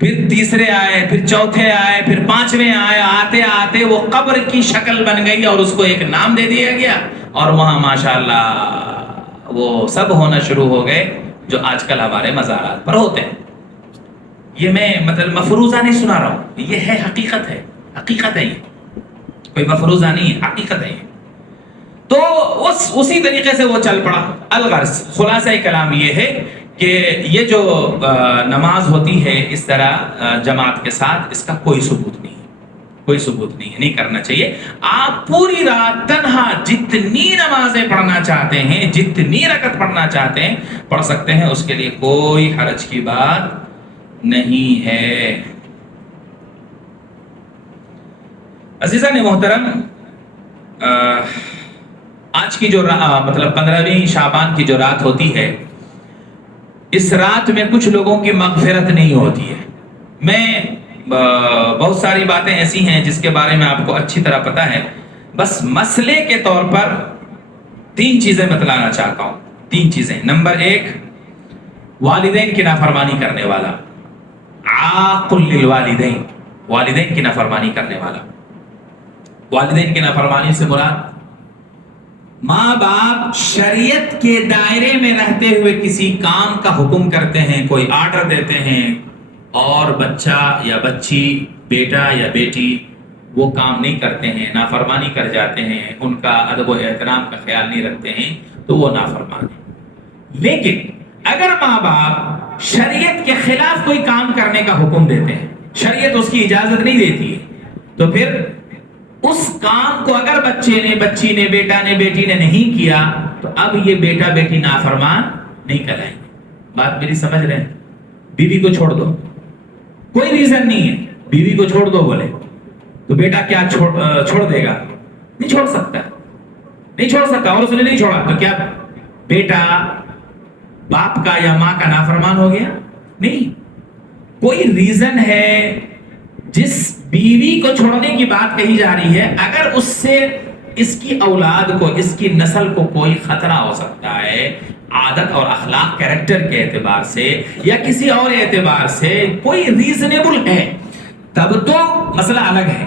پھر تیسرے آئے، پھر چوتھے آئے، پھر 5ویں آئے، آتے آتے وہ قبر کی شکل بن گئی اور اس کو ایک نام دے دیا گیا، اور وہاں ماشاءاللہ وہ سب ہونا شروع ہو گئے جو آج کل ہمارے مزارات پر ہوتے ہیں۔ یہ میں مطلب مفروضہ نہیں سنا رہا ہوں، یہ ہے حقیقت ہے، حقیقت ہے، یہ کوئی مفروضہ نہیں ہے، حقیقت ہے یہ۔ تو اسی طریقے سے وہ چل پڑا۔ الغرض خلاصہ کلام یہ ہے کہ یہ جو نماز ہوتی ہے اس طرح جماعت کے ساتھ، اس کا کوئی ثبوت نہیں ہے، کوئی ثبوت نہیں ہے، نہیں کرنا چاہیے۔ آپ پوری رات تنہا جتنی نمازیں پڑھنا چاہتے ہیں، جتنی رکعت پڑھنا چاہتے ہیں پڑھ سکتے ہیں، اس کے لیے کوئی حرج کی بات نہیں ہے۔ عزیزان محترم، آج کی جو مطلب 15ویں شعبان کی جو رات ہوتی ہے، اس رات میں کچھ لوگوں کی مغفرت نہیں ہوتی ہے۔ میں بہت ساری باتیں ایسی ہیں جس کے بارے میں آپ کو اچھی طرح پتہ ہے، بس مسئلے کے طور پر 3 چیزیں بتلانا چاہتا ہوں، 3 چیزیں۔ نمبر 1، والدین کی نافرمانی کرنے والا، عاق للوالدین، والدین کی نافرمانی کرنے والا۔ والدین کی نافرمانی سے مراد ماں باپ شریعت کے دائرے میں رہتے ہوئے کسی کام کا حکم کرتے ہیں، کوئی آرڈر دیتے ہیں، اور بچہ یا بچی، بیٹا یا بیٹی وہ کام نہیں کرتے ہیں، نافرمانی کر جاتے ہیں، ان کا ادب و احترام کا خیال نہیں رکھتے ہیں، تو وہ نافرمان ہے۔ لیکن اگر ماں باپ شریعت کے خلاف کوئی کام کرنے کا حکم دیتے ہیں، شریعت اس کی اجازت نہیں دیتی ہے، تو پھر اس کام کو اگر بچے نے، بچی نے، بیٹا نے، بیٹی نے نہیں کیا تو اب یہ بیٹا بیٹی نافرمان نہیں کہلائیں گے۔ بات میری سمجھ رہے ہیں؟ بیوی کو چھوڑ دو، کوئی ریزن نہیں ہے، بیوی کو چھوڑ دو بولے تو بیٹا کیا چھوڑ دے گا؟ نہیں چھوڑ سکتا، نہیں چھوڑ سکتا، اور اس نے نہیں چھوڑا تو کیا بیٹا باپ کا یا ماں کا نافرمان ہو گیا؟ نہیں، کوئی ریزن ہے جس بیوی کو چھوڑنے کی بات کہی جا رہی ہے، اگر اس سے اس کی اولاد کو، اس کی نسل کو کوئی خطرہ ہو سکتا ہے، عادت اور اخلاق کیریکٹر کے اعتبار سے یا کسی اور اعتبار سے کوئی ریزنیبل ہے، تب تو مسئلہ الگ ہے۔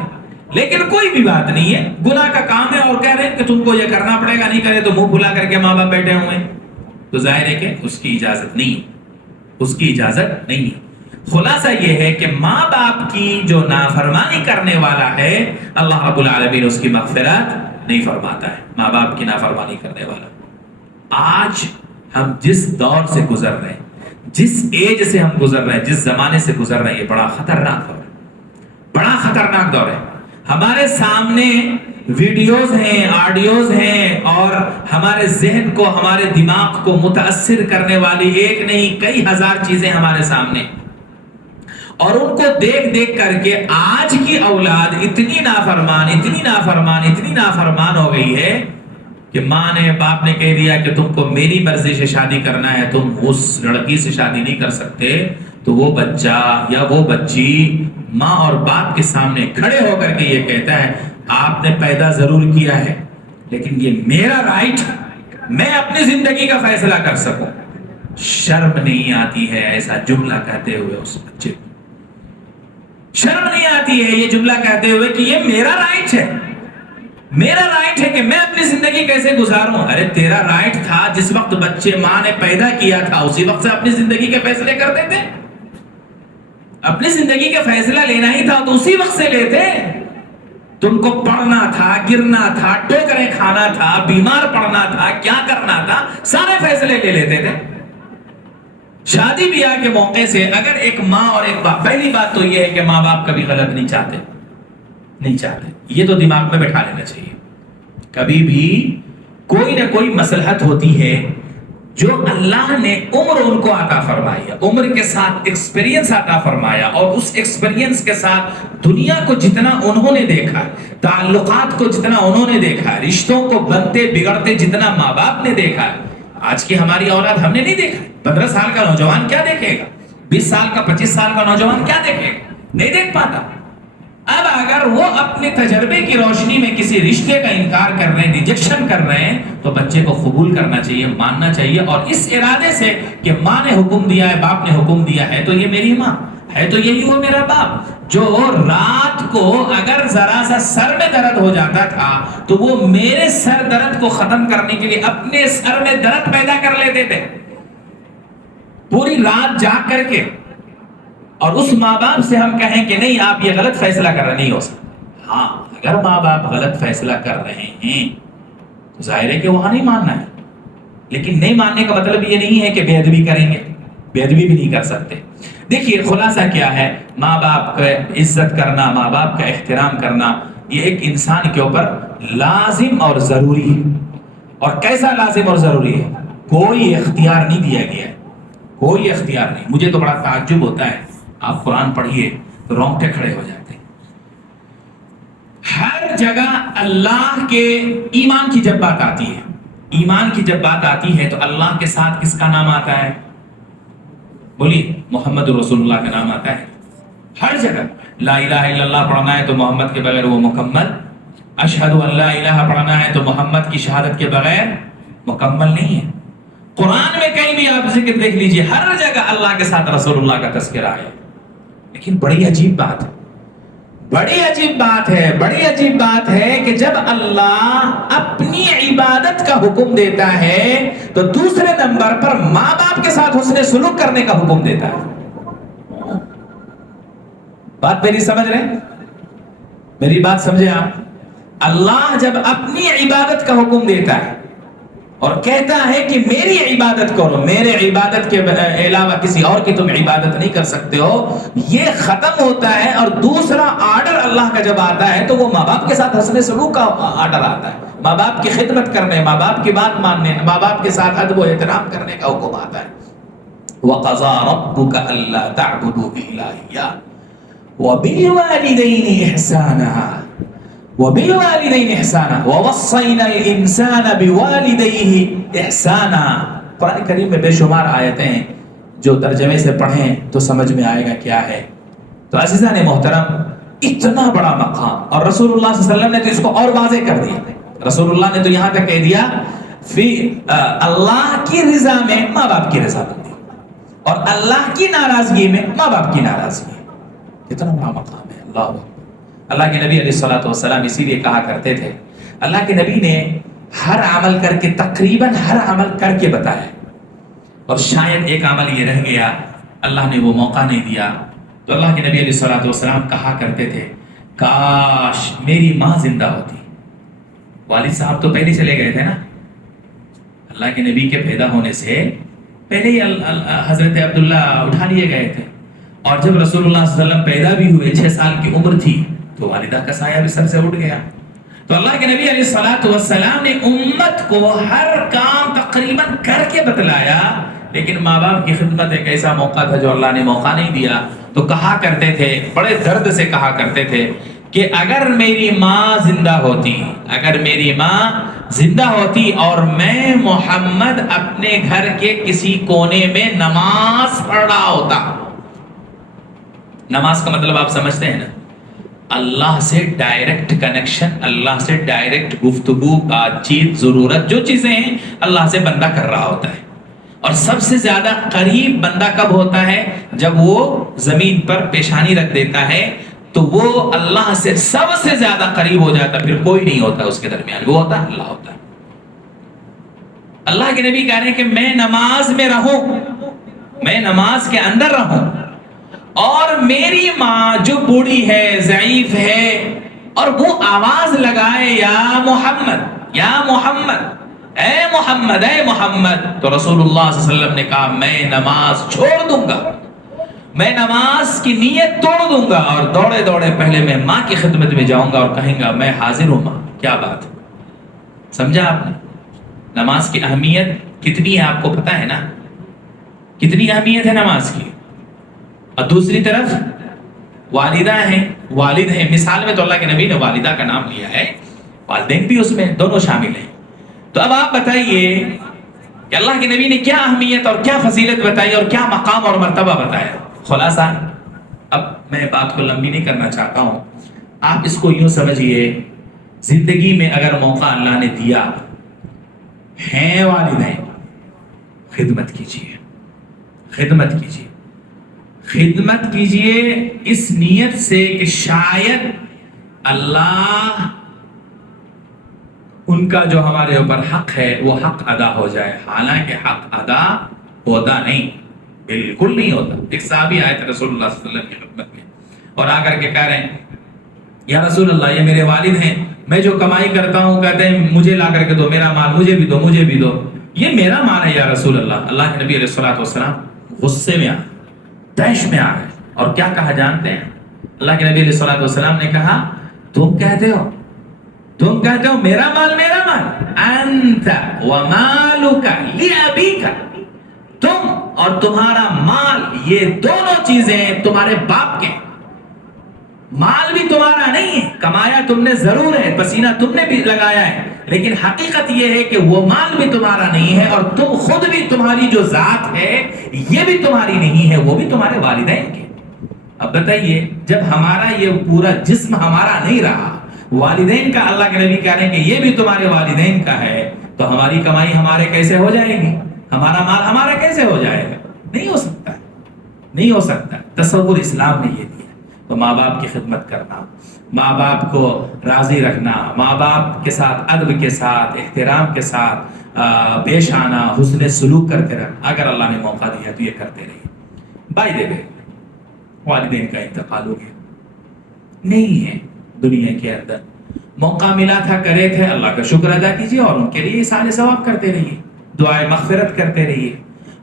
لیکن کوئی بھی بات نہیں ہے، گناہ کا کام ہے اور کہہ رہے ہیں کہ تم کو یہ کرنا پڑے گا، نہیں کرے تو منہ پھلا کر کے ماں باپ بیٹھے ہوئے ہیں، تو ظاہر ہے کہ اس کی اجازت نہیں، اس کی اجازت نہیں ہے۔ خلاصہ یہ ہے کہ ماں باپ کی جو نافرمانی کرنے والا ہے، اللہ رب العالمین اس کی مغفرت نہیں فرماتا ہے، ماں باپ کی نافرمانی کرنے والا۔ آج ہم جس دور سے گزر رہے ہیں، جس ایج سے ہم گزر رہے ہیں، جس زمانے سے گزر رہے ہیں، یہ بڑا خطرناک دور ہے، بڑا خطرناک دور ہے۔ ہمارے سامنے ویڈیوز ہیں، آڈیوز ہیں، اور ہمارے ذہن کو، ہمارے دماغ کو متاثر کرنے والی ایک نہیں کئی ہزار چیزیں ہمارے سامنے، اور ان کو دیکھ دیکھ کر کے آج کی اولاد اتنی نافرمان، اتنی نافرمان، اتنی نافرمان ہو گئی ہے کہ ماں نے، باپ نے کہہ دیا کہ تم کو میری مرضی سے شادی کرنا ہے، تم اس لڑکی سے شادی نہیں کر سکتے، تو وہ بچہ یا وہ بچی ماں اور باپ کے سامنے کھڑے ہو کر کے یہ کہتا ہے آپ نے پیدا ضرور کیا ہے لیکن یہ میرا رائٹ، میں اپنی زندگی کا فیصلہ کر سکوں۔ شرم نہیں آتی ہے ایسا جملہ کہتے ہوئے اس بچے کو؟ شرم نہیں آتی ہے یہ جملہ کہتے ہوئے کہ یہ میرا رائٹ ہے، میرا رائٹ ہے کہ میں اپنی زندگی کیسے گزاروں؟ ارے تیرا رائٹ تھا جس وقت بچے ماں نے پیدا کیا تھا، اسی وقت سے اپنی زندگی کے فیصلے کرتے تھے، اپنی زندگی کا فیصلہ لینا ہی تھا تو اسی وقت سے لیتے۔ تم کو پڑھنا تھا، گرنا تھا، ٹوکریں کھانا تھا، بیمار پڑنا تھا، کیا کرنا تھا، سارے فیصلے لے لیتے تھے۔ شادی بیاہ کے موقع سے اگر ایک ماں اور ایک باپ، پہلی بات تو یہ ہے کہ ماں باپ کبھی غلط نہیں چاہتے، نہیں چاہتے، یہ تو دماغ میں بٹھا لینا چاہیے۔ کبھی بھی کوئی نہ کوئی مصلحت ہوتی ہے جو اللہ نے عمر ان کو عطا فرمایا، عمر کے ساتھ ایکسپیرینس عطا فرمایا، اور اس ایکسپیرینس کے ساتھ دنیا کو جتنا انہوں نے دیکھا، تعلقات کو جتنا انہوں نے دیکھا، رشتوں کو بنتے بگڑتے جتنا ماں باپ نے دیکھا، آج کی ہماری اولاد ہم نے نہیں دیکھا۔ 15 سال کا نوجوان کیا دیکھے گا؟ 20 سال کا 25 سال کا نوجوان کیا دیکھے گا؟ نہیں دیکھ پاتا۔ اب اگر وہ اپنے تجربے کی روشنی میں کسی رشتے کا انکار کر رہے ہیں، ریجیکشن کر رہے ہیں، تو بچے کو قبول کرنا چاہیے، ماننا چاہیے، اور اس ارادے سے کہ ماں نے حکم دیا ہے، باپ نے حکم دیا ہے، تو یہ میری ماں ہے، تو یہی وہ میرا باپ۔ جو رات کو اگر ذرا سا سر میں درد ہو جاتا تھا تو وہ میرے سر درد کو ختم کرنے کے لیے اپنے سر میں درد پیدا کر لیتے تھے پوری رات جاگ کر کے، اور اس ماں باپ سے ہم کہیں کہ نہیں آپ یہ غلط فیصلہ کر رہے، نہیں ہو سکتا۔ ہاں، اگر ماں باپ غلط فیصلہ کر رہے ہیں تو ظاہر ہے کہ وہاں نہیں ماننا ہے، لیکن نہیں ماننے کا مطلب یہ نہیں ہے کہ بے ادبی کریں گے، بے ادبی بھی نہیں کر سکتے۔ دیکھیے خلاصہ کیا ہے، ماں باپ کا عزت کرنا، ماں باپ کا احترام کرنا، یہ ایک انسان کے اوپر لازم اور ضروری ہے۔ اور کیسا لازم اور ضروری ہے؟ کوئی اختیار نہیں دیا گیا ہے، کوئی اختیار نہیں۔ مجھے تو بڑا تعجب ہوتا ہے، آپ قرآن پڑھیے تو رونگٹے کھڑے ہو جاتے ہیں۔ ہر جگہ اللہ کے ایمان کی جب بات آتی ہے، ایمان کی جب بات آتی ہے تو اللہ کے ساتھ کس کا نام آتا ہے؟ بولیے، محمد رسول اللہ کا نام آتا ہے۔ ہر جگہ لا الہ الا اللہ پڑھنا ہے تو محمد کے بغیر وہ مکمل، اشہد ان لا الہ پڑھنا ہے تو محمد کی شہادت کے بغیر مکمل نہیں ہے۔ قرآن میں کہیں بھی آپ ذکر دیکھ لیجئے، ہر جگہ اللہ کے ساتھ رسول اللہ کا تذکرہ ہے۔ لیکن بڑی عجیب بات ہے، بڑی عجیب بات ہے، بڑی عجیب بات ہے کہ جب اللہ اپنی عبادت کا حکم دیتا ہے تو دوسرے نمبر پر ماں باپ کے ساتھ حسن سلوک کرنے کا حکم دیتا ہے۔ بات میری سمجھ رہے ہیں؟ میری بات سمجھے آپ؟ اللہ جب اپنی عبادت کا حکم دیتا ہے اور کہتا ہے کہ میری عبادت کرو، میرے عبادت کے علاوہ کسی اور کی تم عبادت نہیں کر سکتے ہو، یہ ختم ہوتا ہے۔ اور دوسرا آرڈر اللہ کا جب آتا ہے تو وہ ماں باپ کے ساتھ حسن سلوک کا آرڈر آتا ہے، ماں باپ کی خدمت کرنے، ماں باپ کی بات ماننے، ماں باپ کے ساتھ ادب و احترام کرنے کا حکم آتا ہے۔ وَقَضَىٰ رَبُّكَ أَلَّا تَعْبُدُوا إِلَّا إِيَّاهُ وَبِالْوَالِدَيْنِ إِحْسَانًا وَبِالْوَالِدَيْنِ إِحْسَانًا وَوَصَّيْنَا الْإِنسَانَ بِوَالِدَيْهِ إِحْسَانًا۔ قرآن کریم میں بے شمار آیتیں ہیں، جو ترجمے سے پڑھیں تو سمجھ میں آئے گا کیا ہے۔ تو عزیزان محترم، اتنا بڑا مقام، اور رسول اللہ صلی اللہ علیہ وسلم نے تو اس کو اور واضح کر دیا۔ رسول اللہ نے تو یہاں تک کہہ دیا اللہ کی رضا میں ماں باپ کی رضا مندی، اور اللہ کی ناراضگی میں ماں باپ کی ناراضگی۔ کتنا بڑا مقام ہے، اللہ اکبر۔ اللہ کے نبی علیہ الصلوۃ والسلام اسی لیے کہا کرتے تھے، اللہ کے نبی نے ہر عمل کر کے، تقریباً ہر عمل کر کے بتایا، اور شاید ایک عمل یہ رہ گیا، اللہ نے وہ موقع نہیں دیا، تو اللہ کے نبی علیہ الصلوۃ والسلام کہا کرتے تھے کاش میری ماں زندہ ہوتی۔ والد صاحب تو پہلے چلے گئے تھے نا، اللہ کے نبی کے پیدا ہونے سے پہلے ہی حضرت عبداللہ اٹھا لیے گئے تھے، اور جب رسول اللہ صلی اللہ علیہ وسلم پیدا بھی ہوئے، 6 سال کی عمر تھی، تو والدہ کا سایہ بھی سر سے اٹھ گیا۔ تو اللہ کے نبی علیہ الصلوۃ والسلام نے امت کو ہر کام تقریباً کر کے بتلایا، لیکن ماں باپ کی خدمت ایک ایسا موقع تھا جو اللہ نے موقع نہیں دیا۔ تو کہا کرتے تھے، بڑے درد سے کہا کرتے تھے کہ اگر میری ماں زندہ ہوتی، اگر میری ماں زندہ ہوتی اور میں محمد اپنے گھر کے کسی کونے میں نماز پڑھ رہا ہوتا۔ نماز کا مطلب آپ سمجھتے ہیں نا، اللہ سے ڈائریکٹ کنیکشن، اللہ سے ڈائریکٹ گفتگو، بات چیت، ضرورت، جو چیزیں ہیں اللہ سے بندہ کر رہا ہوتا ہے۔ اور سب سے زیادہ قریب بندہ کب ہوتا ہے؟ جب وہ زمین پر پیشانی رکھ دیتا ہے تو وہ اللہ سے سب سے زیادہ قریب ہو جاتا ہے، پھر کوئی نہیں ہوتا اس کے درمیان، وہ ہوتا ہے اللہ ہوتا ہے۔ اللہ کے نبی کہہ رہے ہیں کہ میں نماز میں رہوں، میں نماز کے اندر رہوں، اور میری ماں جو بوڑھی ہے، ضعیف ہے، اور وہ آواز لگائے یا محمد یا محمد، اے محمد اے محمد، تو رسول اللہ صلی اللہ علیہ وسلم نے کہا میں نماز چھوڑ دوں گا، میں نماز کی نیت توڑ دوں گا، اور دوڑے دوڑے پہلے میں ماں کی خدمت میں جاؤں گا اور کہیں گا میں حاضر ہوں ماں۔ کیا بات ہے، سمجھا آپ نے؟ نماز کی اہمیت کتنی ہے آپ کو پتہ ہے نا، کتنی اہمیت ہے نماز کی۔ اور دوسری طرف والدہ ہیں، والد ہیں، مثال میں تو اللہ کے نبی نے والدہ کا نام لیا ہے، والدین بھی اس میں دونوں شامل ہیں۔ تو اب آپ بتائیے کہ اللہ کے نبی نے کیا اہمیت اور کیا فضیلت بتائی اور کیا مقام اور مرتبہ بتایا۔ خلاصہ اب میں بات کو لمبی نہیں کرنا چاہتا ہوں، آپ اس کو یوں سمجھیے، زندگی میں اگر موقع اللہ نے دیا ہیں والدین، خدمت کیجیے، خدمت کیجیے، خدمت کیجیے اس نیت سے کہ شاید اللہ ان کا جو ہمارے اوپر حق ہے وہ حق ادا ہو جائے، حالانکہ حق ادا ہوتا نہیں، بالکل نہیں ہوتا۔ ایک صحابی آئے تھے رسول اللہ صلی اللہ علیہ وسلم کی خدمت میں اور آ کر کے کہہ رہے ہیں یا رسول اللہ یہ میرے والد ہیں، میں جو کمائی کرتا ہوں کہتے ہیں مجھے لا کر کے دو، میرا مال مجھے بھی دو، مجھے بھی دو، یہ میرا مال ہے یا رسول اللہ۔ اللہ کے نبی علیہ الصلوۃ والسلام غصے میں آ گئے، طیش میں آ گئے، اور کیا کہا جانتے ہیں؟ اللہ کے نبی علیہ الصلوۃ والسلام نے کہا تم کہتے ہو میرا مال میرا مال، انت ومالک لابیک، تم اور تمہارا مال یہ دونوں چیزیں تمہارے باپ کے، مال بھی تمہارا نہیں ہے، کمایا تم نے ضرور ہے، پسینہ تم نے بھی لگایا ہے، لیکن حقیقت یہ ہے کہ وہ مال بھی تمہارا نہیں ہے، اور تم خود بھی، تمہاری جو ذات ہے یہ بھی تمہاری نہیں ہے، وہ بھی تمہارے والدین کے۔ اب بتائیے جب ہمارا یہ پورا جسم ہمارا نہیں رہا، والدین کا، اللہ کے نبی کہہ رہے ہیں کہ یہ بھی تمہارے والدین کا ہے، تو ہماری کمائی ہمارے کیسے ہو جائے گی؟ ہمارا مال ہمارا کیسے ہو جائے گا؟ نہیں ہو سکتا، نہیں ہو سکتا۔ تصور اسلام نے یہ دیا۔ تو ماں باپ کی خدمت کرنا، ماں باپ کو راضی رکھنا، ماں باپ کے ساتھ ادب کے ساتھ، احترام کے ساتھ پیش آنا، حسن سلوک کرتے رہنا، اگر اللہ نے موقع دیا تو یہ کرتے رہیے۔ بائی دے گئے والدین کا انتقال ہو گیا، نہیں ہے دنیا کے اندر، موقع ملا تھا کرے تھے، اللہ کا شکر ادا کیجیے اور ان کے لیے سارے ثواب کرتے رہیے، دعائے مغفرت کرتے رہیے۔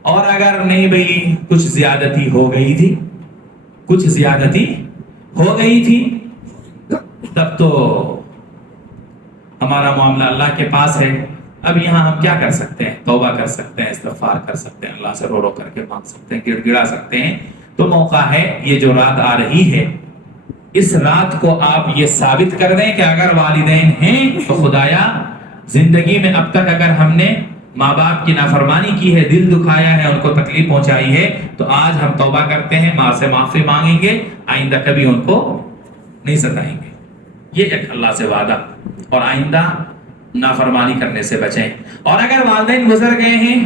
اور اگر نہیں بھئی کچھ زیادتی ہو گئی تھی، کچھ زیادتی ہو گئی تھی، تب تو ہمارا معاملہ اللہ کے پاس ہے۔ اب یہاں ہم کیا کر سکتے ہیں؟ توبہ کر سکتے ہیں، استغفار کر سکتے ہیں، اللہ سے رو رو کر کے مانگ سکتے ہیں، گڑ گڑا سکتے ہیں۔ تو موقع ہے، یہ جو رات آ رہی ہے، اس رات کو آپ یہ ثابت کر دیں کہ اگر والدین ہیں تو خدایا زندگی میں اب تک اگر ہم نے ماں باپ کی نافرمانی کی ہے، دل دکھایا ہے، ان کو تکلیف پہنچائی ہے، تو آج ہم توبہ کرتے ہیں، ماں سے معافی مانگیں گے، آئندہ کبھی ان کو نہیں ستائیں گے۔ یہ ایک اللہ سے وعدہ، اور آئندہ نافرمانی کرنے سے بچیں۔ اور اگر والدین گزر گئے ہیں،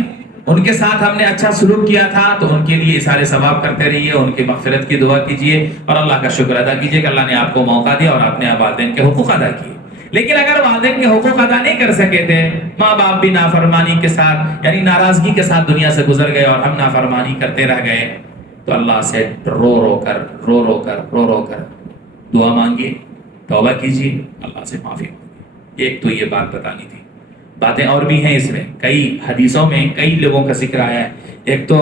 ان کے ساتھ ہم نے اچھا سلوک کیا تھا، تو ان کے لیے سارے ثواب کرتے رہیے، ان کی مغفرت کی دعا کیجیے اور اللہ کا شکر ادا کیجیے کہ اللہ نے آپ کو موقع دیا اور آپ نے والدین کے حقوق ادا کیے۔ لیکن اگر والدین کے حقوق ادا نہیں کر سکے تھے، ماں باپ بھی نافرمانی کے ساتھ، یعنی ناراضگی کے ساتھ دنیا سے گزر گئے اور ہم نافرمانی کرتے رہ گئے، تو اللہ سے رو رو کر دعا مانگیے، توبہ کیجیے، اللہ سے معافی مانگیے۔ ایک تو یہ بات بتانی تھی، باتیں اور بھی ہیں اس میں، کئی حدیثوں میں کئی لوگوں کا ذکر آیا ہے۔ ایک تو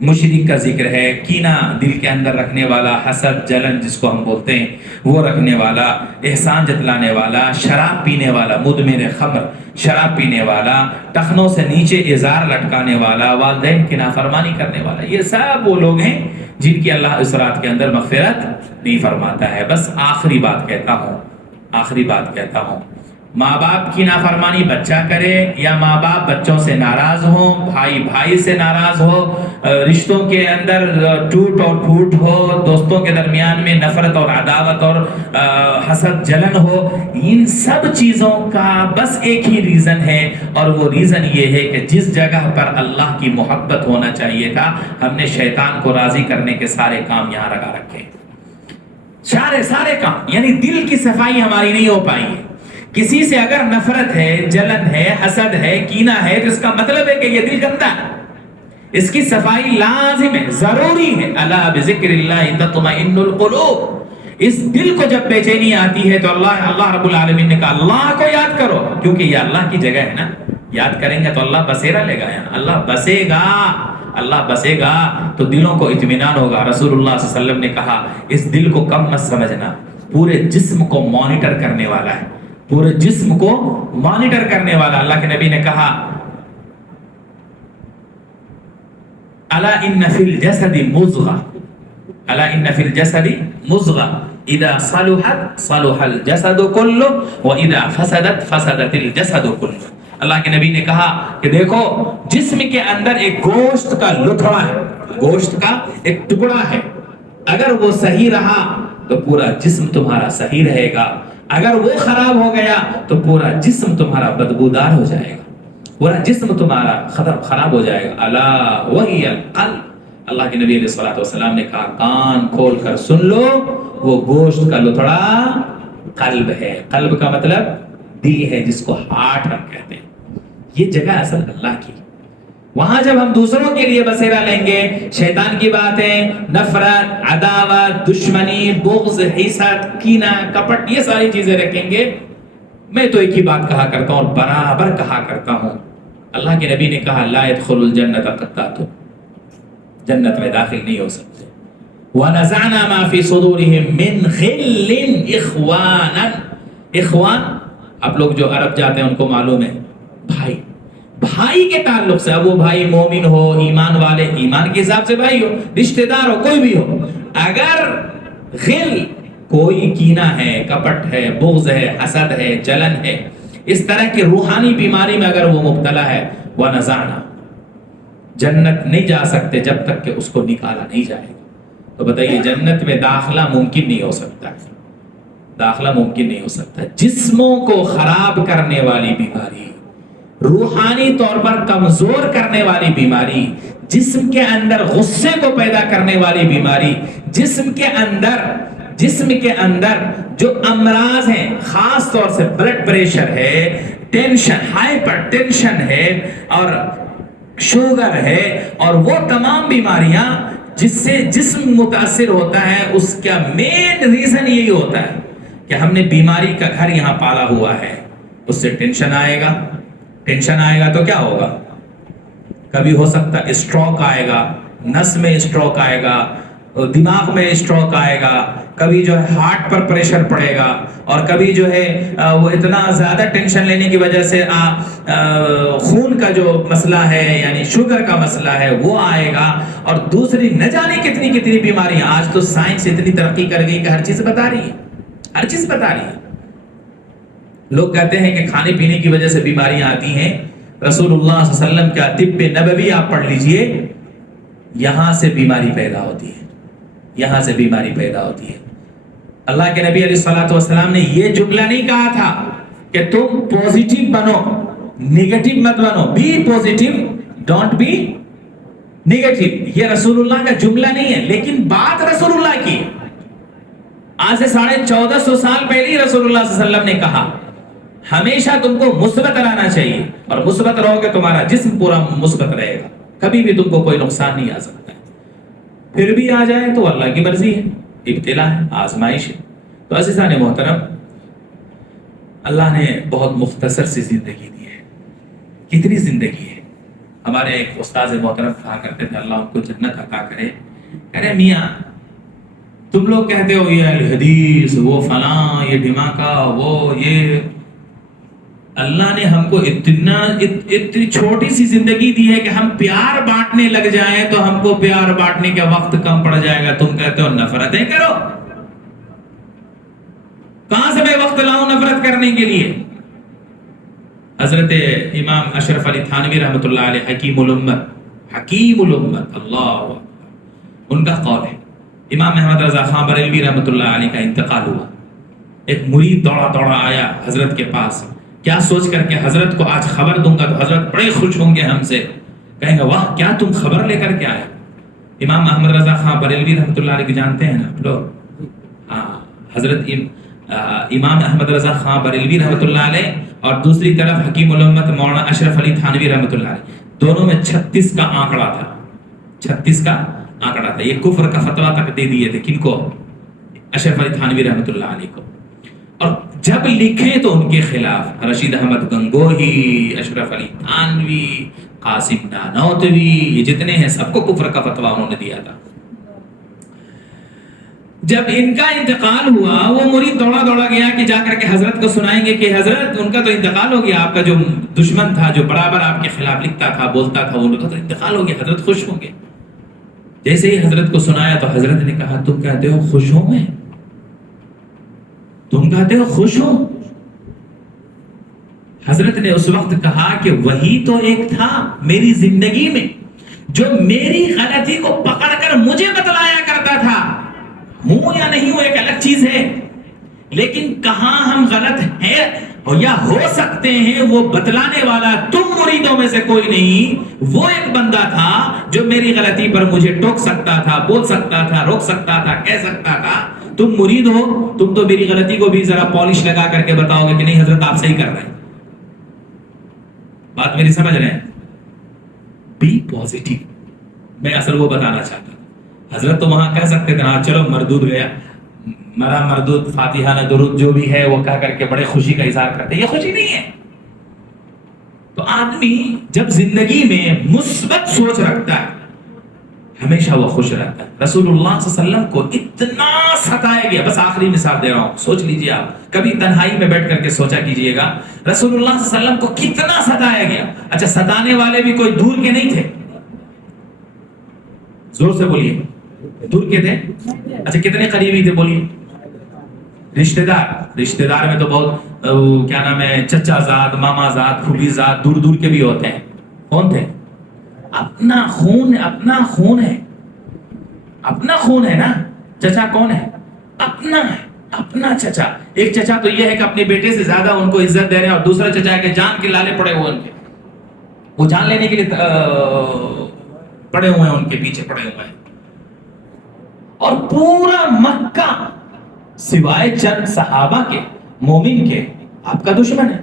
مشرک کا ذکر ہے، کینہ دل کے اندر رکھنے والا، حسد جلن جس کو ہم بولتے ہیں وہ رکھنے والا، احسان جتلانے والا، شراب پینے والا، مدمن خمر، شراب پینے والا، ٹخنوں سے نیچے ازار لٹکانے والا، والدین کی نافرمانی کرنے والا، یہ سب وہ لوگ ہیں جن کی اللہ اس رات کے اندر مغفرت نہیں فرماتا ہے۔ بس آخری بات کہتا ہوں، ماں باپ کی نافرمانی بچہ کرے یا ماں باپ بچوں سے ناراض ہوں، بھائی بھائی سے ناراض ہو، رشتوں کے اندر ٹوٹ اور پھوٹ ہو، دوستوں کے درمیان میں نفرت اور عداوت اور حسد جلن ہو، ان سب چیزوں کا بس ایک ہی ریزن ہے، اور وہ ریزن یہ ہے کہ جس جگہ پر اللہ کی محبت ہونا چاہیے تھا، ہم نے شیطان کو راضی کرنے کے سارے کام یہاں لگا رکھے، سارے کام، یعنی دل کی صفائی ہماری نہیں ہو پائی ہے۔ کسی سے اگر نفرت ہے، جلن ہے، حسد ہے، کینہ ہے، تو اس کا مطلب ہے کہ یہ دل گندا ہے، اس کی صفائی لازم ہے، ضروری ہے۔ الا بذکر اللہ تطمئن القلوب، اس دل کو جب بے چینی آتی ہے تو اللہ رب العالمین نے کہا اللہ کو یاد کرو، کیونکہ یہ اللہ کی جگہ ہے نا، یاد کریں گے تو اللہ بسیرا لے گا، اللہ بسے گا، اللہ بسے گا تو دلوں کو اطمینان ہوگا۔ رسول اللہ صلی اللہ علیہ وسلم نے کہا اس دل کو کم مت سمجھنا، پورے جسم کو مانیٹر کرنے والا ہے، پورے جسم کو مانیٹر کرنے والا۔ اللہ کے نبی نے کہا الا ان فی الجسد مضغہ، الا ان فی الجسد مضغہ اذا صلحت صلح الجسد كله واذا فسدت فسدت الجسد كله۔ اللہ کے نبی نے کہا کہ دیکھو جسم کے اندر ایک گوشت کا لتھڑا ہے، گوشت کا ایک ٹکڑا ہے، اگر وہ صحیح رہا تو پورا جسم تمہارا صحیح رہے گا، اگر وہ خراب ہو گیا تو پورا جسم تمہارا بدبودار ہو جائے گا، پورا جسم تمہارا خراب ہو جائے گا۔ الا وہی القلب، اللہ کے نبی علیہ الصلوۃ والسلام نے کہا کان کھول کر سن لو، وہ گوشت کا لتھڑا قلب ہے۔ قلب کا مطلب دل ہے، جس کو ہارٹ ہم کہتے ہیں، یہ جگہ اصل اللہ کی۔ وہاں جب ہم دوسروں کے لیے بسیرا لیں گے، شیطان کی باتیں، نفرت، عداوت، دشمنی، بغض، حسد، کینہ، کپٹ، یہ ساری چیزیں رکھیں گے۔ میں تو ایک ہی بات کہا کرتا ہوں اور برابر کہا کرتا ہوں، اللہ کے نبی نے کہا لا يدخل الجنت قطات، جنت میں داخل نہیں ہو سکتے۔ وَنَزَعْنَا مَا فِي صُدُورِهِم مِّن غِلٍّ إِخْوَانًا، اخوان آپ لوگ جو عرب جاتے ہیں ان کو معلوم ہے، بھائی، بھائی کے تعلق سے، اب وہ بھائی مومن ہو، ایمان والے، ایمان کے حساب سے بھائی ہو، رشتہ دار ہو، کوئی بھی ہو، اگر غل کوئی کینہ ہے، کپٹ ہے، بغض ہے، حسد ہے، جلن ہے، اس طرح کی روحانی بیماری میں اگر وہ مبتلا ہے، وَنَزَعْنَا، جنت نہیں جا سکتے جب تک کہ اس کو نکالا نہیں جائے گا۔ تو بتائیے جنت میں داخلہ ممکن نہیں ہو سکتا، داخلہ ممکن نہیں ہو سکتا۔ جسموں کو خراب کرنے والی بیماری، روحانی طور پر کمزور کرنے والی بیماری، جسم کے اندر غصے کو پیدا کرنے والی بیماری، جسم کے اندر جو امراض ہیں، خاص طور سے بلڈ پریشر ہے، ٹینشن، ہائپر ٹینشن ہے، اور شوگر ہے، اور وہ تمام بیماریاں جس سے جسم متاثر ہوتا ہے، اس کا مین ریزن یہی ہوتا ہے کہ ہم نے بیماری کا گھر یہاں پالا ہوا ہے۔ اس سے ٹینشن آئے گا، ٹینشن آئے گا تو کیا ہوگا؟ کبھی ہو سکتا ہے اسٹروک آئے گا، نس میں اسٹروک آئے گا، دماغ میں اسٹروک آئے گا، کبھی جو ہے ہارٹ پر پریشر پڑے گا، اور کبھی جو ہے وہ اتنا زیادہ ٹینشن لینے کی وجہ سے خون کا جو مسئلہ ہے، یعنی شوگر کا مسئلہ ہے، وہ آئے گا، اور دوسری نہ جانے کتنی کتنی بیماریاں۔ آج تو سائنس اتنی ترقی کر گئی کہ ہر چیز بتا رہی ہے، ہر چیز بتا رہی ہے۔ لوگ کہتے ہیں کہ کھانے پینے کی وجہ سے بیماریاں آتی ہیں، رسول اللہ صلی اللہ علیہ وسلم کا طب نبوی آپ پڑھ لیجئے، یہاں سے بیماری پیدا ہوتی ہے، یہاں سے بیماری پیدا ہوتی ہے۔ اللہ کے نبی علیہ الصلوۃ والسلام نے یہ جملہ نہیں کہا تھا کہ تم پوزیٹیو بنو، نیگیٹو مت بنو، be positive don't be negative, یہ رسول اللہ کا جملہ نہیں ہے، لیکن بات رسول اللہ کی۔ آج سے 1450 سال پہلے ہی رسول اللہ صلی اللہ علیہ وسلم نے کہا ہمیشہ تم کو مثبت رہنا چاہیے، اور مثبت رہو گے تمہارا جسم پورا مثبت رہے گا، کبھی بھی تم کو کوئی نقصان نہیں آ سکتا ہے۔ پھر بھی آ جائے تو اللہ کی مرضی ہے، ابتلا ہے، آزمائش ہے۔ تو عزیزان محترم، اللہ نے بہت مختصر سی زندگی دی ہے۔ کتنی زندگی ہے؟ ہمارے ایک استاد محترم کہا کرتے تھے، اللہ ان کو جنت عطا کرے، ارے میاں تم لوگ کہتے ہو یہ الحدیث، وہ فلاں، یہ دھماکہ، وہ یہ، اللہ نے ہم کو اتنی چھوٹی سی زندگی دی ہے کہ ہم پیار بانٹنے لگ جائیں تو ہم کو پیار بانٹنے کا وقت کم پڑ جائے گا۔ تم کہتے ہو نفرتیں کرو، کہاں سے میں وقت لاؤں نفرت کرنے کے لیے؟ حضرت امام اشرف علی تھانوی رحمۃ اللہ علیہ، حکیم الامت، اللہ ان کا قول ہے۔ امام احمد رضا خان بریلوی رحمۃ اللہ علیہ کا انتقال ہوا، ایک مرید دوڑا دوڑا آیا حضرت کے پاس، کیا سوچ کر کے حضرت کو آج خبر دوں گا تو حضرت بڑے خوش ہوں گے ہم سے، کہیں گے واہ کیا تم خبر لے کر کے آئے؟ امام احمد رضا خان بریلوی رحمۃ اللہ علیہ کو جانتے ہیں نا آپ لوگ؟ حضرت امام احمد رضا خان بریلوی رحمۃ اللہ علیہ، اور دوسری طرف حکیم الامت مولانا اشرف علی تھانوی رحمۃ اللہ علیہ، دونوں میں 36 کا آنکڑا تھا، 36 کا آنکڑا تھا۔ یہ کفر کا فتویٰ تک دے دیے تھے، کن کو؟ اشرف علی تھانوی رحمۃ اللہ علیہ کو، اور جب لکھیں تو ان کے خلاف رشید احمد گنگوہی، اشرف علی تھانوی، قاسم نانوتوی، یہ جتنے ہیں سب کو کفر کا فتویٰ انہوں نے دیا تھا۔ جب ان کا انتقال ہوا، وہ مرید دوڑا دوڑا گیا کہ جا کر کے حضرت کو سنائیں گے کہ حضرت ان کا تو انتقال ہو گیا، آپ کا جو دشمن تھا جو برابر آپ کے خلاف لکھتا تھا بولتا تھا، ان کا تو انتقال ہو گیا، حضرت خوش ہوں گے۔ جیسے ہی حضرت کو سنایا تو حضرت نے کہا تم کہتے ہو خوش ہوں میں، تم کہتے ہو خوش ہوں؟ حضرت نے اس وقت کہا کہ وہی تو ایک تھا میری زندگی میں جو میری غلطی کو پکڑ کر مجھے بتلایا کرتا تھا، ہوں یا نہیں ہوں ایک الگ چیز ہے، لیکن کہاں ہم غلط ہیں یا ہو سکتے ہیں وہ بتلانے والا تم مریدوں میں سے کوئی نہیں، وہ ایک بندہ تھا جو میری غلطی پر مجھے ٹوک سکتا تھا، بول سکتا تھا، روک سکتا تھا، کہہ سکتا تھا۔ تم مرید ہو، تم تو میری غلطی کو بھی ذرا پالش لگا کر کے بتاؤ گے کہ نہیں حضرت آپ صحیح کر رہے ہیں۔ بات میری سمجھ رہے ہیں؟ بی پازیٹیو، میں اصل وہ بتانا چاہتا ہوں۔ حضرت تو وہاں کہہ سکتے تھے ہاں چلو مردود گیا، مرا مردود، فاتحہ نہ درود جو بھی ہے وہ کہہ کر کے بڑے خوشی کا اظہار کرتے، یہ خوشی نہیں ہے۔ تو آدمی جب زندگی میں مثبت سوچ رکھتا ہے ہمیشہ وہ خوش رہتا ہے۔ رسول اللہ صلی اللہ علیہ وسلم کو اتنا ستایا گیا، بس آخری مثال دے رہا ہوں، سوچ لیجئے آپ کبھی تنہائی میں بیٹھ کر کے سوچا کیجئے گا رسول اللہ صلی اللہ علیہ وسلم کو کتنا ستایا گیا۔ اچھا ستانے والے بھی کوئی دور کے نہیں تھے، زور سے بولیے، دور کے تھے؟ اچھا کتنے قریبی تھے بولیے؟ رشتہ دار میں تو بہت کیا نام ہے، چچا زاد، ماما زاد، پھوپھی زاد، دور دور کے بھی ہوتے ہیں۔ کون تھے؟ اپنا خون، اپنا خون ہے، اپنا خون ہے نا۔ چچا کون ہے؟ اپنا ہے، اپنا چچا۔ ایک چچا تو یہ ہے کہ اپنے بیٹے سے زیادہ ان کو عزت دے رہے ہیں، اور دوسرا چچا ہے کہ جان کے لالے پڑے ہوئے ان کے، وہ جان لینے کے لیے پڑے ہوئے ہیں، ان کے پیچھے پڑے ہوئے ہیں۔ اور پورا مکہ سوائے چند صحابہ کے، مومن کے، آپ کا دشمن ہے۔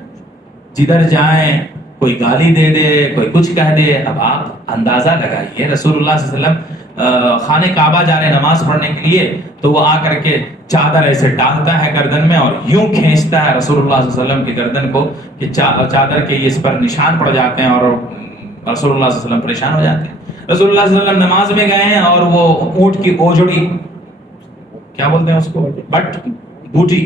جدھر جائیں کوئی گالی دے دے، کوئی کچھ کہہ دے۔ اب آپ اندازہ لگائیے، رسول اللہ صلی اللہ علیہ وسلم خانہ کعبہ جا رہے نماز پڑھنے کے لیے، تو وہ آ کر کے چادر ایسے ڈالتا ہے گردن میں اور یوں کھینچتا ہے رسول اللہ صلی اللہ علیہ وسلم کی گردن کو کہ چادر کے اس پر نشان پڑ جاتے ہیں، اور رسول اللہ صلی اللہ علیہ وسلم پریشان ہو جاتے ہیں۔ رسول اللہ صلی اللہ علیہ وسلم نماز میں گئے ہیں اور وہ اونٹ کی اوجڑی، کیا بولتے ہیں اس کو، بٹ بوٹی،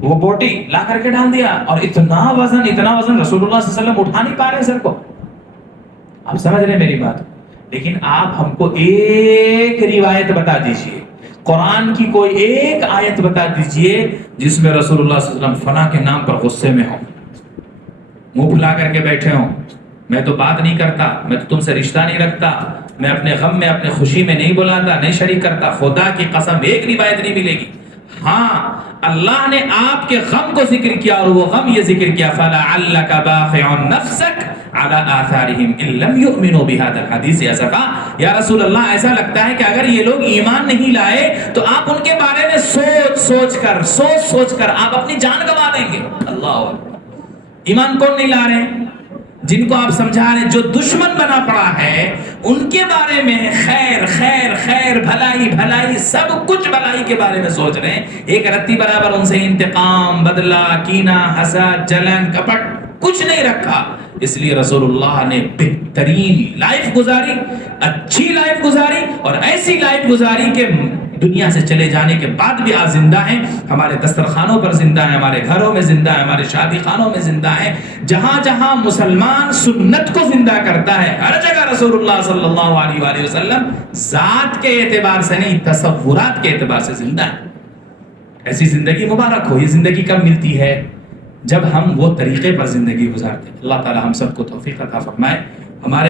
وہ بوٹی لا کر کے ڈال دیا، اور اتنا وزن رسول اللہ صلی اللہ علیہ وسلم اٹھا نہیں پا رہے سر کو۔ آپ سمجھ رہے میری بات؟ لیکن آپ ہم کو ایک روایت بتا دیجئے، قرآن کی کوئی ایک آیت بتا دیجئے جس میں رسول اللہ صلی اللہ علیہ وسلم فنا کے نام پر غصے میں ہوں، منہ پھلا کر کے بیٹھے ہوں، میں تو بات نہیں کرتا، میں تو تم سے رشتہ نہیں رکھتا، میں اپنے غم میں اپنے خوشی میں نہیں بلاتا، نہیں شریک کرتا۔ خدا کی قسم ایک روایت نہیں ملے گی۔ ہاں اللہ نے آپ کے غم کو ذکر کیا، اور وہ غم یہ ذکر کیا فَلَعَلَّكَ بَاخِعٌ نَفْسَكَ عَلَىٰ آثَارِهِمْ إِن لَّمْ يُؤْمِنُوا بِهَٰذَا الْحَدِيثِ أَسَفًا۔ یا رسول اللہ ایسا لگتا ہے کہ اگر یہ لوگ ایمان نہیں لائے تو آپ ان کے بارے میں سوچ کر آپ اپنی جان گنوا دیں گے۔ اللہ اکبر۔ ایمان کون نہیں لا رہے ہیں؟ جن کو آپ سمجھا رہے ہیں، جو دشمن بنا پڑا ہے ان کے بارے میں خیر خیر خیر، بھلائی بھلائی، سب کچھ بھلائی کے بارے میں سوچ رہے ہیں، ایک رتی برابر ان سے انتقام، بدلہ، کینہ، حسد، جلن، کپٹ کچھ نہیں رکھا۔ اس لیے رسول اللہ نے بہترین لائف گزاری، اچھی لائف گزاری، اور ایسی لائف گزاری کہ دنیا سے چلے جانے کے بعد بھی آج زندہ ہیں، ہمارے دسترخوانوں پر زندہ ہیں، ہمارے گھروں میں زندہ ہیں، ہمارے شادی خانوں میں زندہ ہیں۔ جہاں جہاں مسلمان سنت کو زندہ کرتا ہے، ہر جگہ رسول اللہ صلی اللہ علیہ وآلہ وسلم ذات کے اعتبار سے نہیں، تصورات کے اعتبار سے زندہ ہے۔ ایسی زندگی مبارک ہو۔ یہ زندگی کب ملتی ہے؟ جب ہم وہ طریقے پر زندگی گزارتے ہیں۔ اللہ تعالی ہم سب کو توفیق عطا فرمائے۔ ہمارے